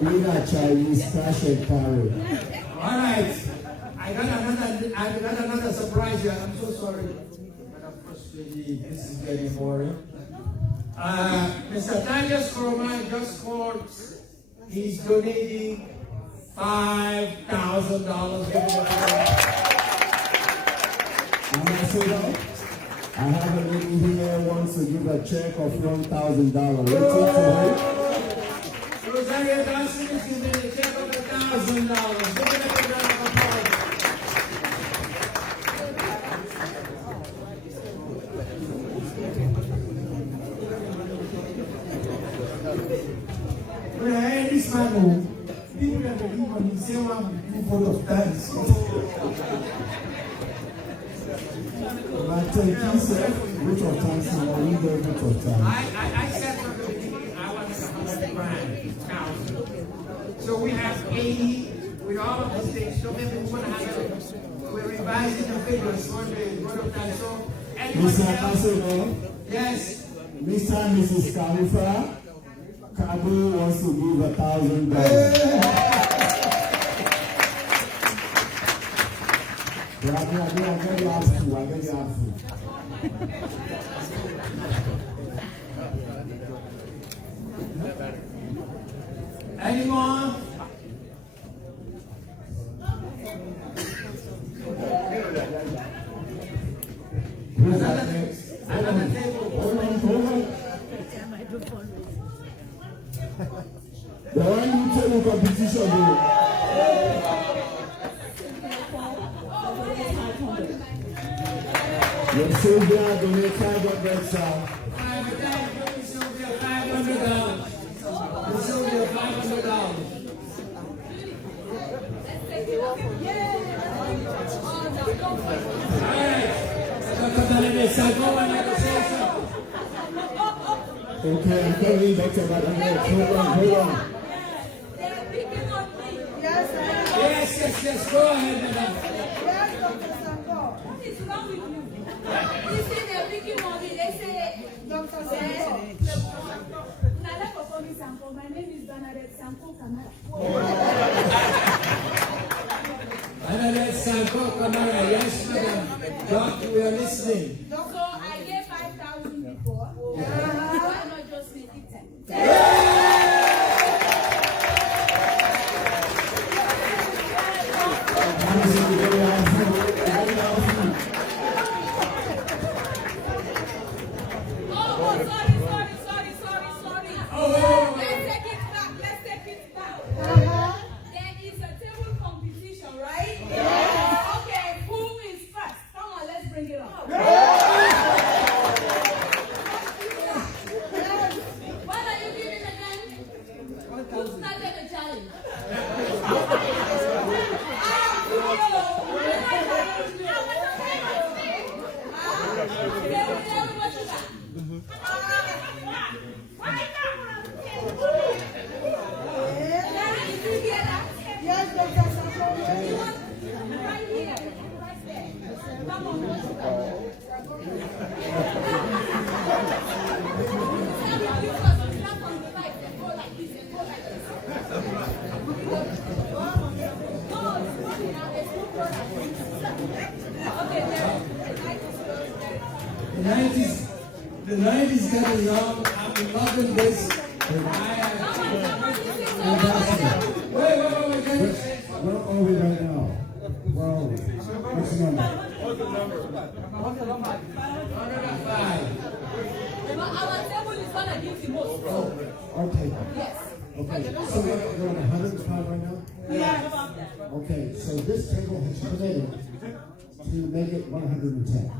We got Chinese cash and carry. All right. I got another surprise here. I'm so sorry. Madam First Lady, this is getting boring. Mr. Thaddeus Koroma just called. He's donating $5,000. Ambassador, I have a lady here who wants to give a check of $1,000. Rosario Dawson is giving a check of $1,000. Give it up a round of applause. When I heard this man, people that believe on the same one full of thanks. But thank you, sir. Which of thanks you want? We go which of thanks. I said from the beginning I wanted $100,000. So we have 80 with all of the things. So maybe we're going to have we're revising the figures for the vote of thanks. So Mr. Ambassador? Yes. Mr. and Mrs. Khalifa, Kabu wants to give $1,000. But I'm very helpful. Any more? Who's that next? Another table. Hold on. Why you table competition though? Your soldier donate $500, sir. $500. The soldier $500. Okay, I'm coming, Dr. Madam. Hold on. Yes, go ahead, madam. Yes, Dr. Sanko. What is wrong with you? You say they're making money, they say, Dr. Sanko. Nala Kokomi Sanko, my name is Bernadette Sanko Kamara. Bernadette Sanko Kamara, yes, madam. Doctor, we are listening. So I gave 5,000 before. Why not just make it 10? Oh, Let's take it back. There is a table competition, right? Yes. Okay, who is first? Come on, let's bring it on. What are you giving again? Who started the challenge? Yes, Dr. Sanko. Right here, right there. Come on, what's The 90s getting long. I'm loving this. Wait. Where are we right now? Where are we? What's the number? What's the number? 105. our table is gonna give the most. Okay. Yes. Okay, so we're on 105 right now? Yes. Okay, so this table has committed to make it 110.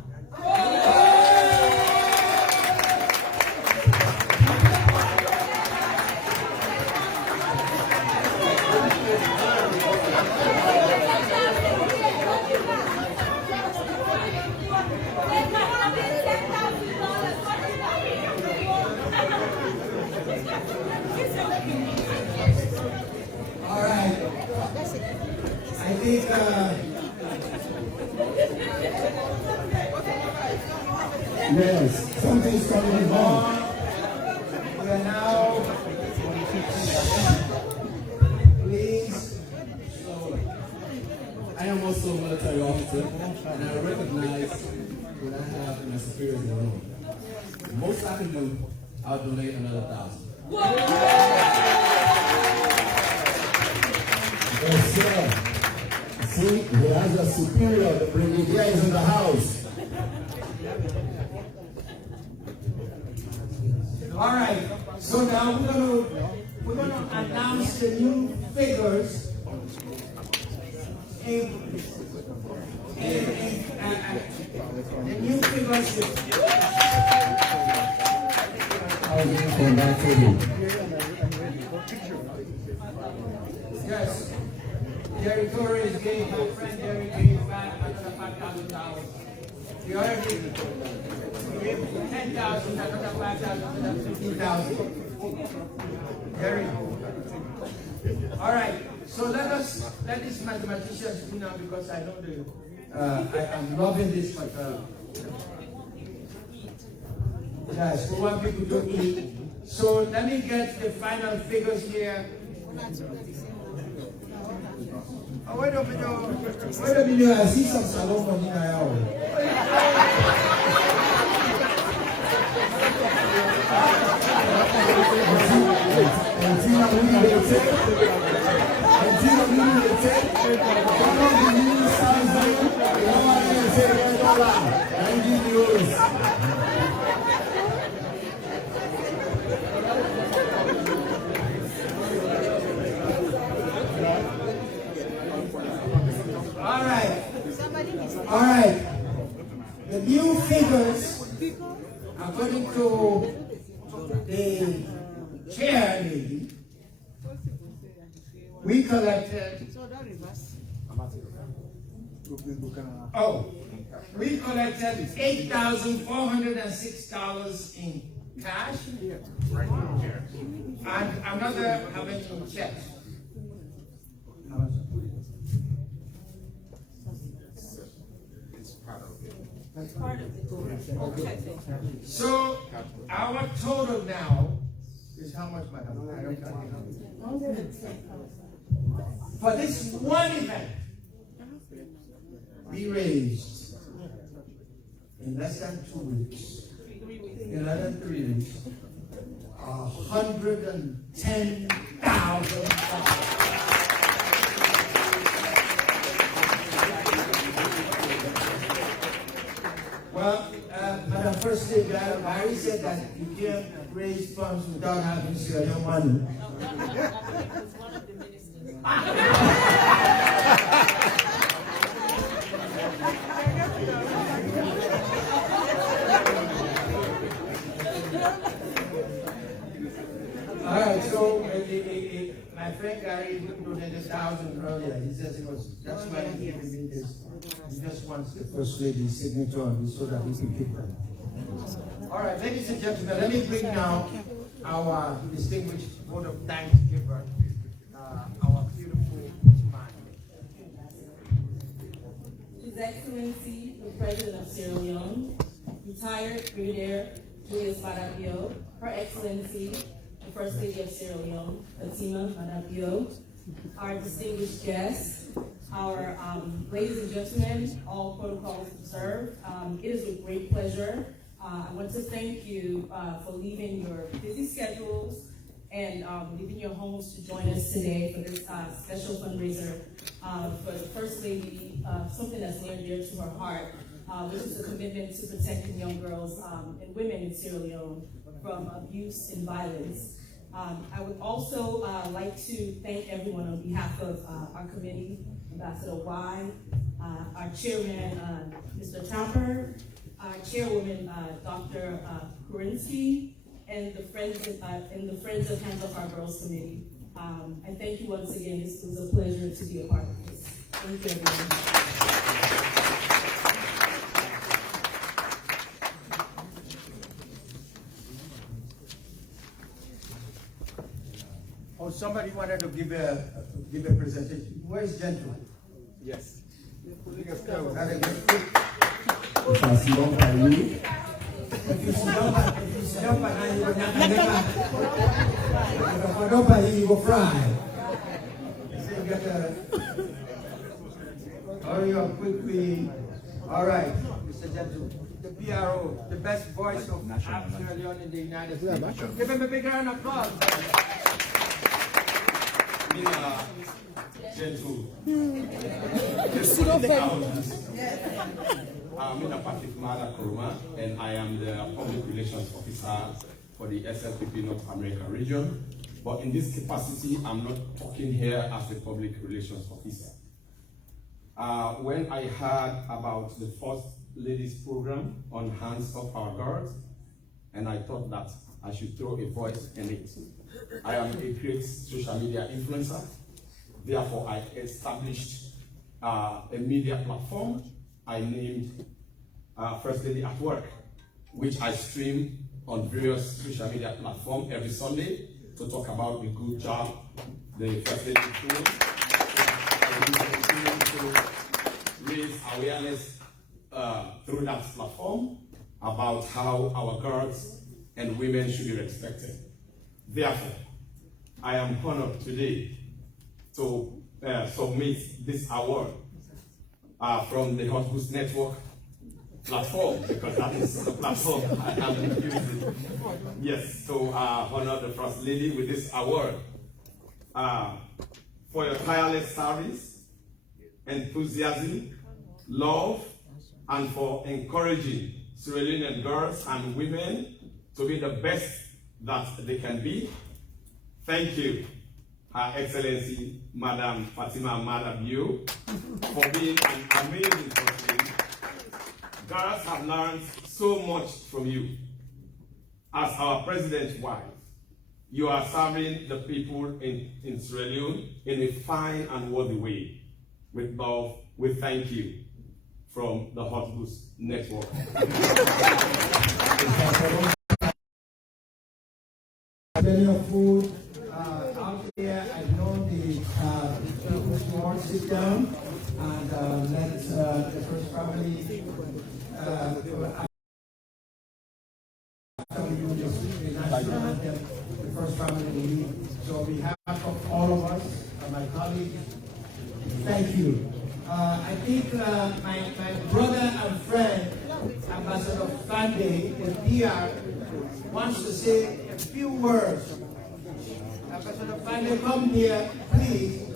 All right. I think yes, something's coming on. we are now, please. I am also a military officer, and I recognize what I have in my superiors in the room. The most I can do, I'll donate another 1,000. Yes, sir. See, he has a superior. The brigadier is in the house. All right. So now we're gonna announce the new figures the new figures. Yes. Jerry Torres gave my friend Jerry gave another $5,000. The other gave 10,000, another 5,000, another 15,000. Jerry. All right. So let these mathematicians do now, because I know I'm loving this, but yes, we want people to eat. So let me get the final figures here. Oh, wait a minute, I see some salon money now. $90. according to the chair lady, we collected $8,406 in cash and another how many checks? Okay. So our total now is how much, madam? I don't know. For this one event, we raised in less than 2 weeks, in less than 3 weeks, $110,000. Well, Madam First Lady, Barry said that you can't raise funds without having Sierra Leone money. All right, so my friend Gary donated 1,000 earlier. He says that's why he gave me this. He just wants the First Lady's signature on this so that we can keep them. All right, ladies and gentlemen, let me bring now our distinguished vote of thanks giver, our beautiful man. His Excellency, the President of Sierra Leone, retired Brigadier Juliusmaadabio, Her Excellency, the First Lady of Sierra Leone, Fatima Madabio, our distinguished guests, our ladies and gentlemen, all protocols observed. It is with great pleasure. I want to thank you for leaving your busy schedules and leaving your homes to join us today for this special fundraiser for the First Lady, something that's near and dear to her heart, which is a commitment to protecting young girls and women in Sierra Leone from abuse and violence. I would also like to thank everyone on behalf of our committee, Ambassador Wai, our chairman, Mr. Trapper, our chairwoman, Dr. Kuriansky, and the Friends of Hands Off Our Girls Committee. I thank you once again. This was a pleasure to be a part of this. Thank you, everyone. Oh, somebody wanted to give a presentation. Where is Gentle? Yes. If you sit down behind you, you will fry. So you got to hurry up quickly. All right, Mr. Gentle, the PRO, the best voice of Sierra Leone in the United States. Give him a big round of applause. Gentle. I'm Patrick Mada Kuruma, and I am the Public Relations Officer for the SLPP North America region. But in this capacity, I'm not talking here as a Public Relations Officer. When I heard about the First Ladies program on Hands Off Our Girls, and I thought that I should throw a voice in it. I am a great social media influencer. Therefore, I established a media platform I named First Lady at Work, which I stream on various social media platforms every Sunday to talk about the good job the First Lady is doing. We continue to raise awareness through that platform about how our girls and women should be respected. Therefore, I am honored today to submit this award from the Hot Boost Network platform, because that is the platform I am using. Yes, to honor the First Lady with this award for your tireless service, enthusiasm, love, and for encouraging Sierra Leonean girls and women to be the best that they can be. Thank you, Her Excellency, Madam Fatima Madabio, for being an amazing person, girls have learned so much from you. As our president's wife, you are serving the people in Sierra Leone in a fine and worthy way. With love, we thank you from the Hot Boost Network. Plenty of food out there. I know the people want to sit down and let the first family the first family leave. So on behalf of all of us and my colleagues, thank you. I think my brother and friend, Ambassador Fande, the PR, wants to say a few words. Ambassador Fande, come here, please.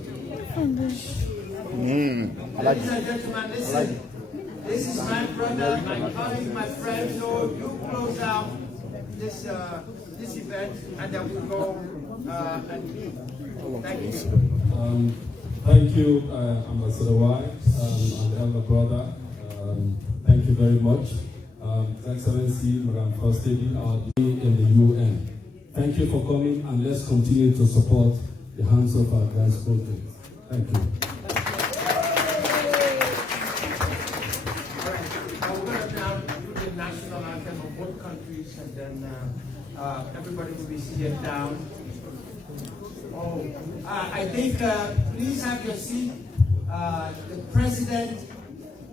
Ladies and gentlemen, listen. This is my brother, my colleague, my friend. So you close out this this event, and then we'll go and eat. Thank you. Thank you, Ambassador Wai, and elder brother. Thank you very much. His Excellency, Madam First Lady, our Dean in the UN. Thank you for coming, and let's continue to support the Hands of Our Guys project. Thank you. Now we're going to now do the national anthem of both countries, and then everybody will be seated down. Oh, I think please have your seat. The president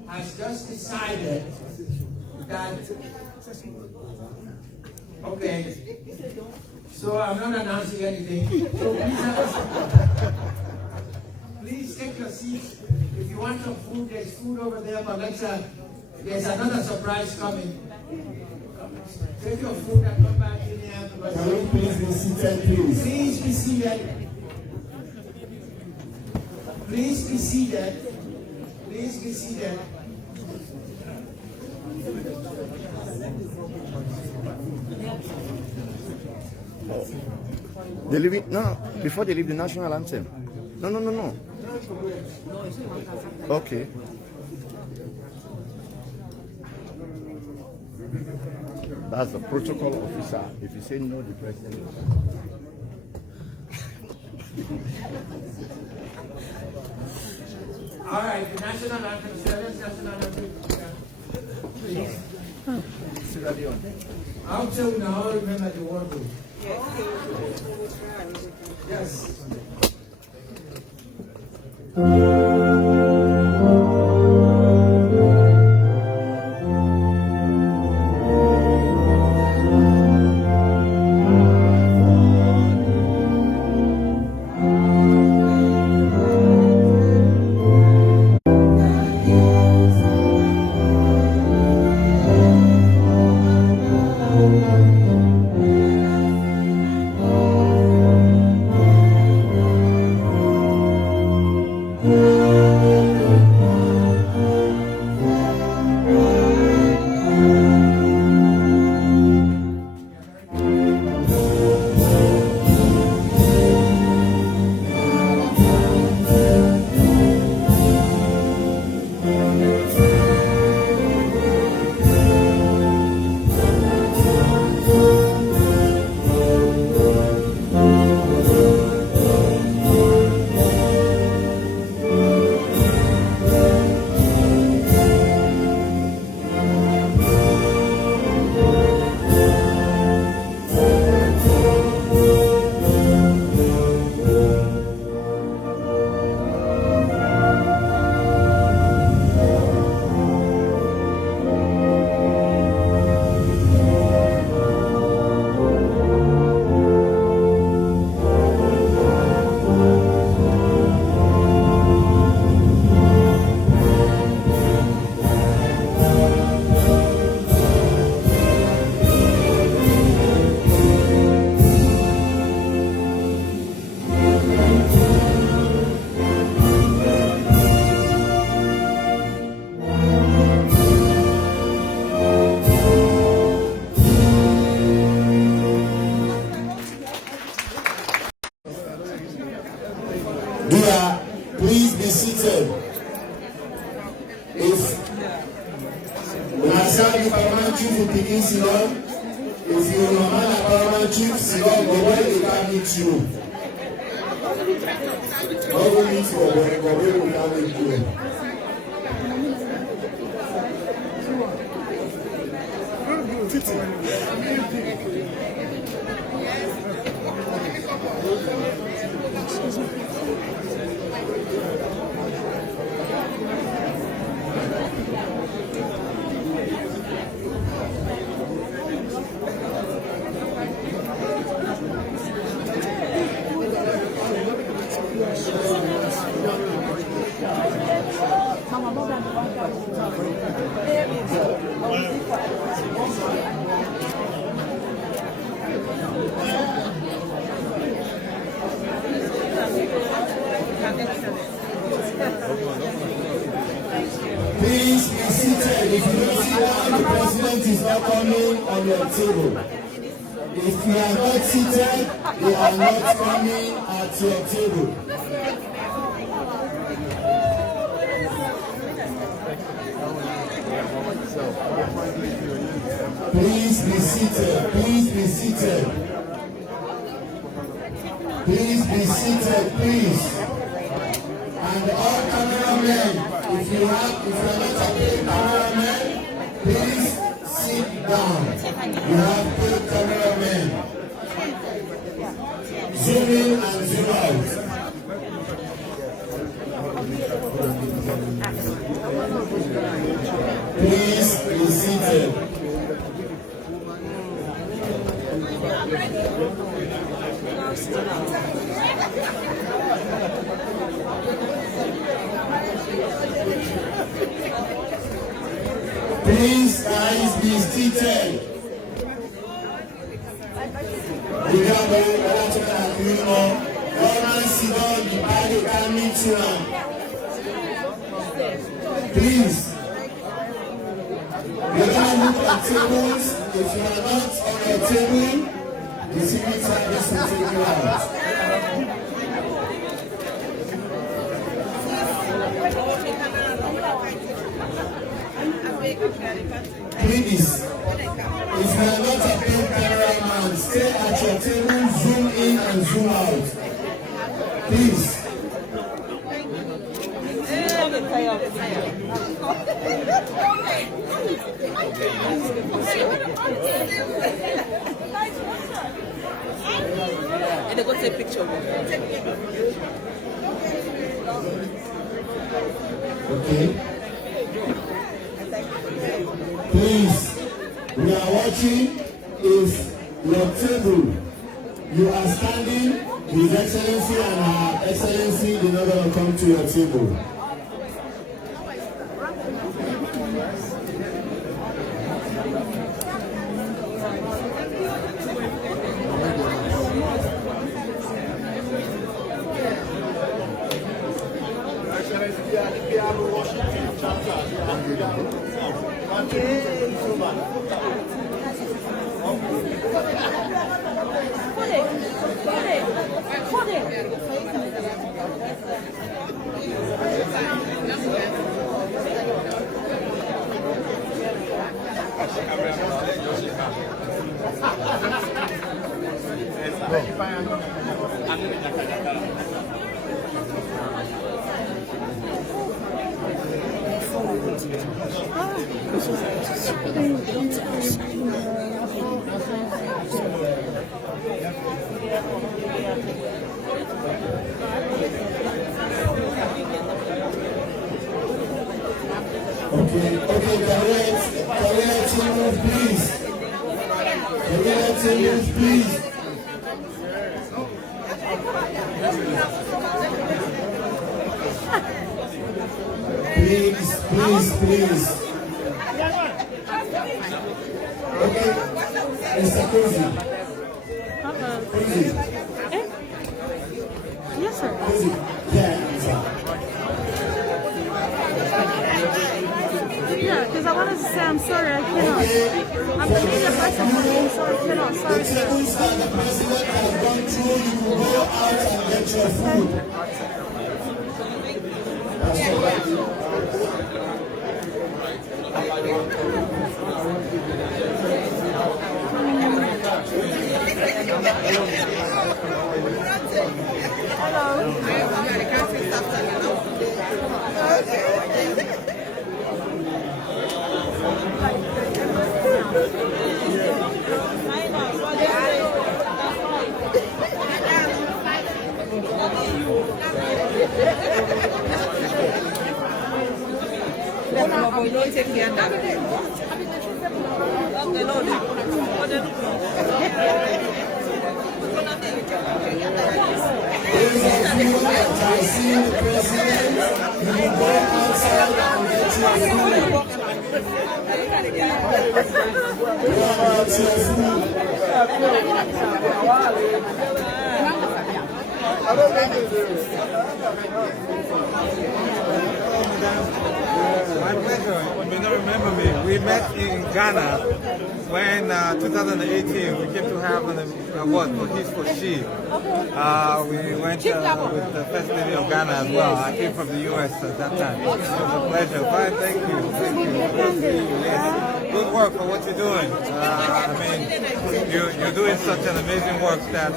has just decided that. Okay. So I'm not announcing anything. So please have a seat. Please take your seat. If you want some food, there's food over there. But there's another surprise coming. Take your food and come back in here. Can we please be seated, please? Please be seated. Please be seated. Please be seated. They leave it, no, before they leave the national anthem. No. Okay. That's the protocol officer. If you say no, the president. All right, the national anthem, Sierra national anthem. Please. Sierra Leone. I'm sure we now remember the war book. Yes. If you're a man at Paramount Chief, sit down, but when they can't meet you. Not only for when they can't meet you. Please be seated. If you don't sit down, the president is not coming on your table. If you are not seated, they are not coming at your table. Please be seated. Please be seated. Please be seated, please. And all cameramen, if you are not a paid cameraman, please sit down. You have paid cameramen. Zoom in and zoom out. Please be seated. Please, guys, be seated. We got please, we're going to look at tables. If you are not on your table, the Secret Service will take you out. Please, if you are not a big cameraman, stay at your table, zoom in and zoom out. Please. And they go take a picture. Okay. Please, we are watching. If your table, you are standing, His Excellency and Her Excellency, they're not going to come to your table. My pleasure. You may not remember me. We met in Ghana when 2018 we came to have an award for He's for She. We went with the First Lady of Ghana as well. I came from the U.S. at that time. It was a pleasure. Fine, thank you. Thank you. Good to see you. Yes. Good work for what you're doing. I mean, you're doing such an amazing work that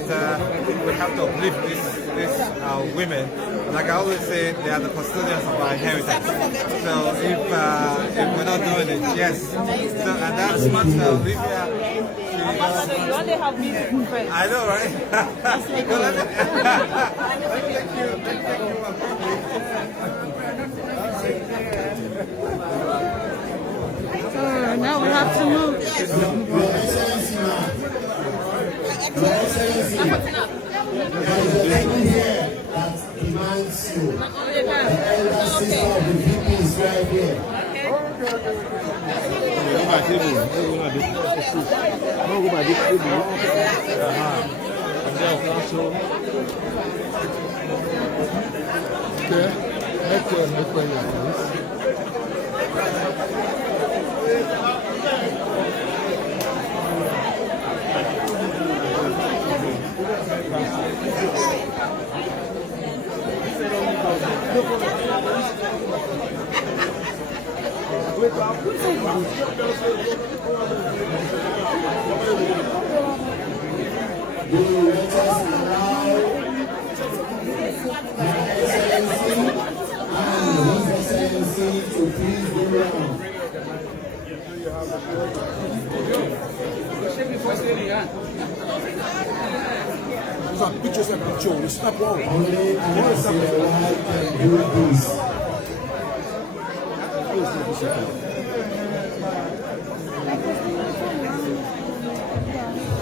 we have to uplift these women. Like I always say, they are the custodians of our inheritance. So if we're not doing it, yes. So, and that's what Olivia. You only have beautiful friends. I know, right? Thank you. Now we have to move. Your Excellency, Your Excellency, there is a lady here that demands you. The elder sister of the VP is right here.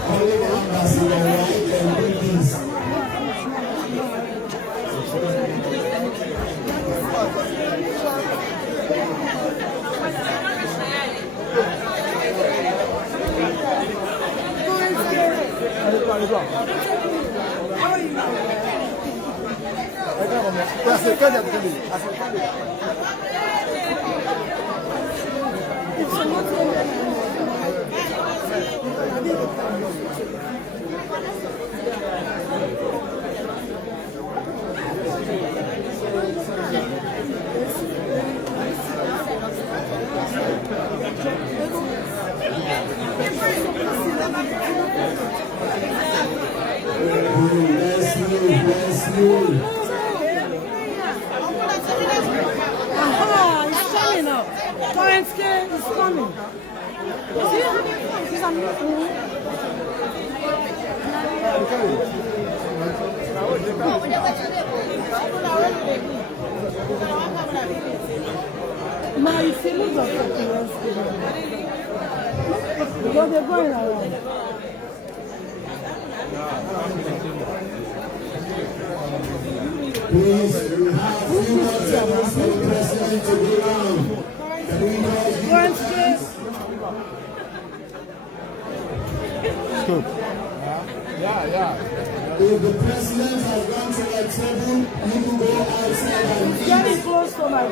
Only Ambassador Wai can do this. Only Ambassador Wai can do this. Aha, it's coming up. Kuriansky is coming. Now you see, look at Kuriansky. Because they're going around. Please, we have few more seconds for the president to go down. Can we If the president has gone to the table, you can go outside and eat. Very close to my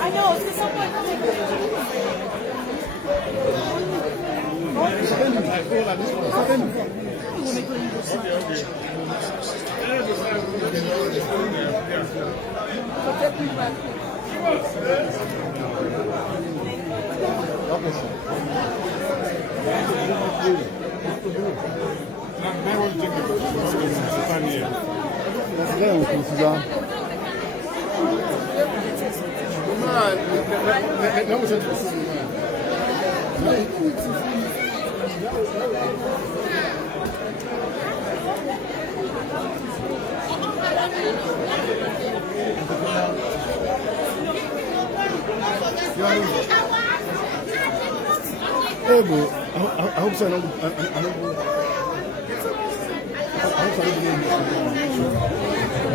I know, it's someone Hey, bro, I hope so. I don't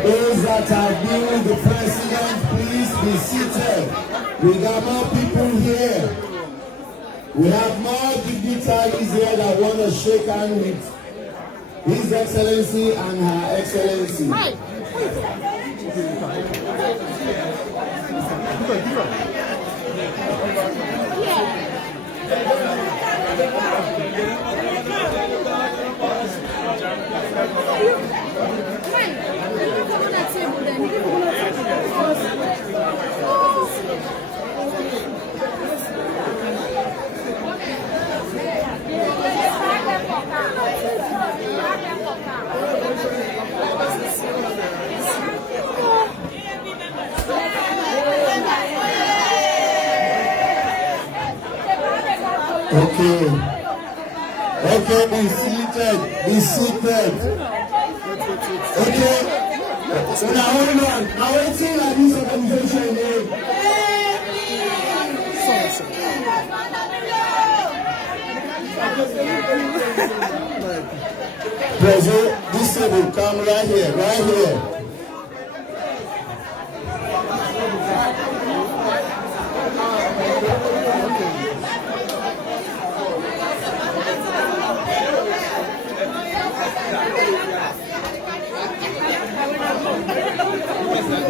Those that are viewing the president, please be seated. We got more people here. We have more dignitaries here that want to shake hands with His Excellency and Her Excellency. Okay, be seated. Okay, so now hold on. Now let's see like this organization name. President, this will come right here, right here.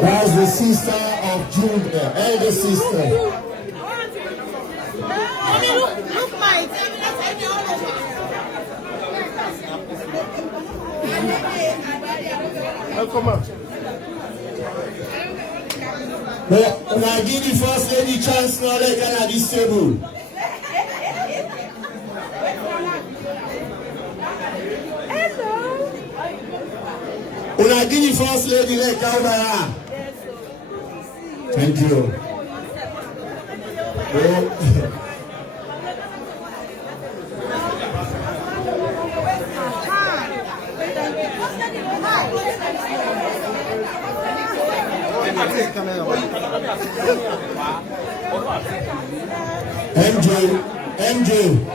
That's the sister of Judith, elder sister. Look, Mike. Come on. But when I give the first lady chance now, they can at this table. When I give the first lady, they come there. Thank you. MJ.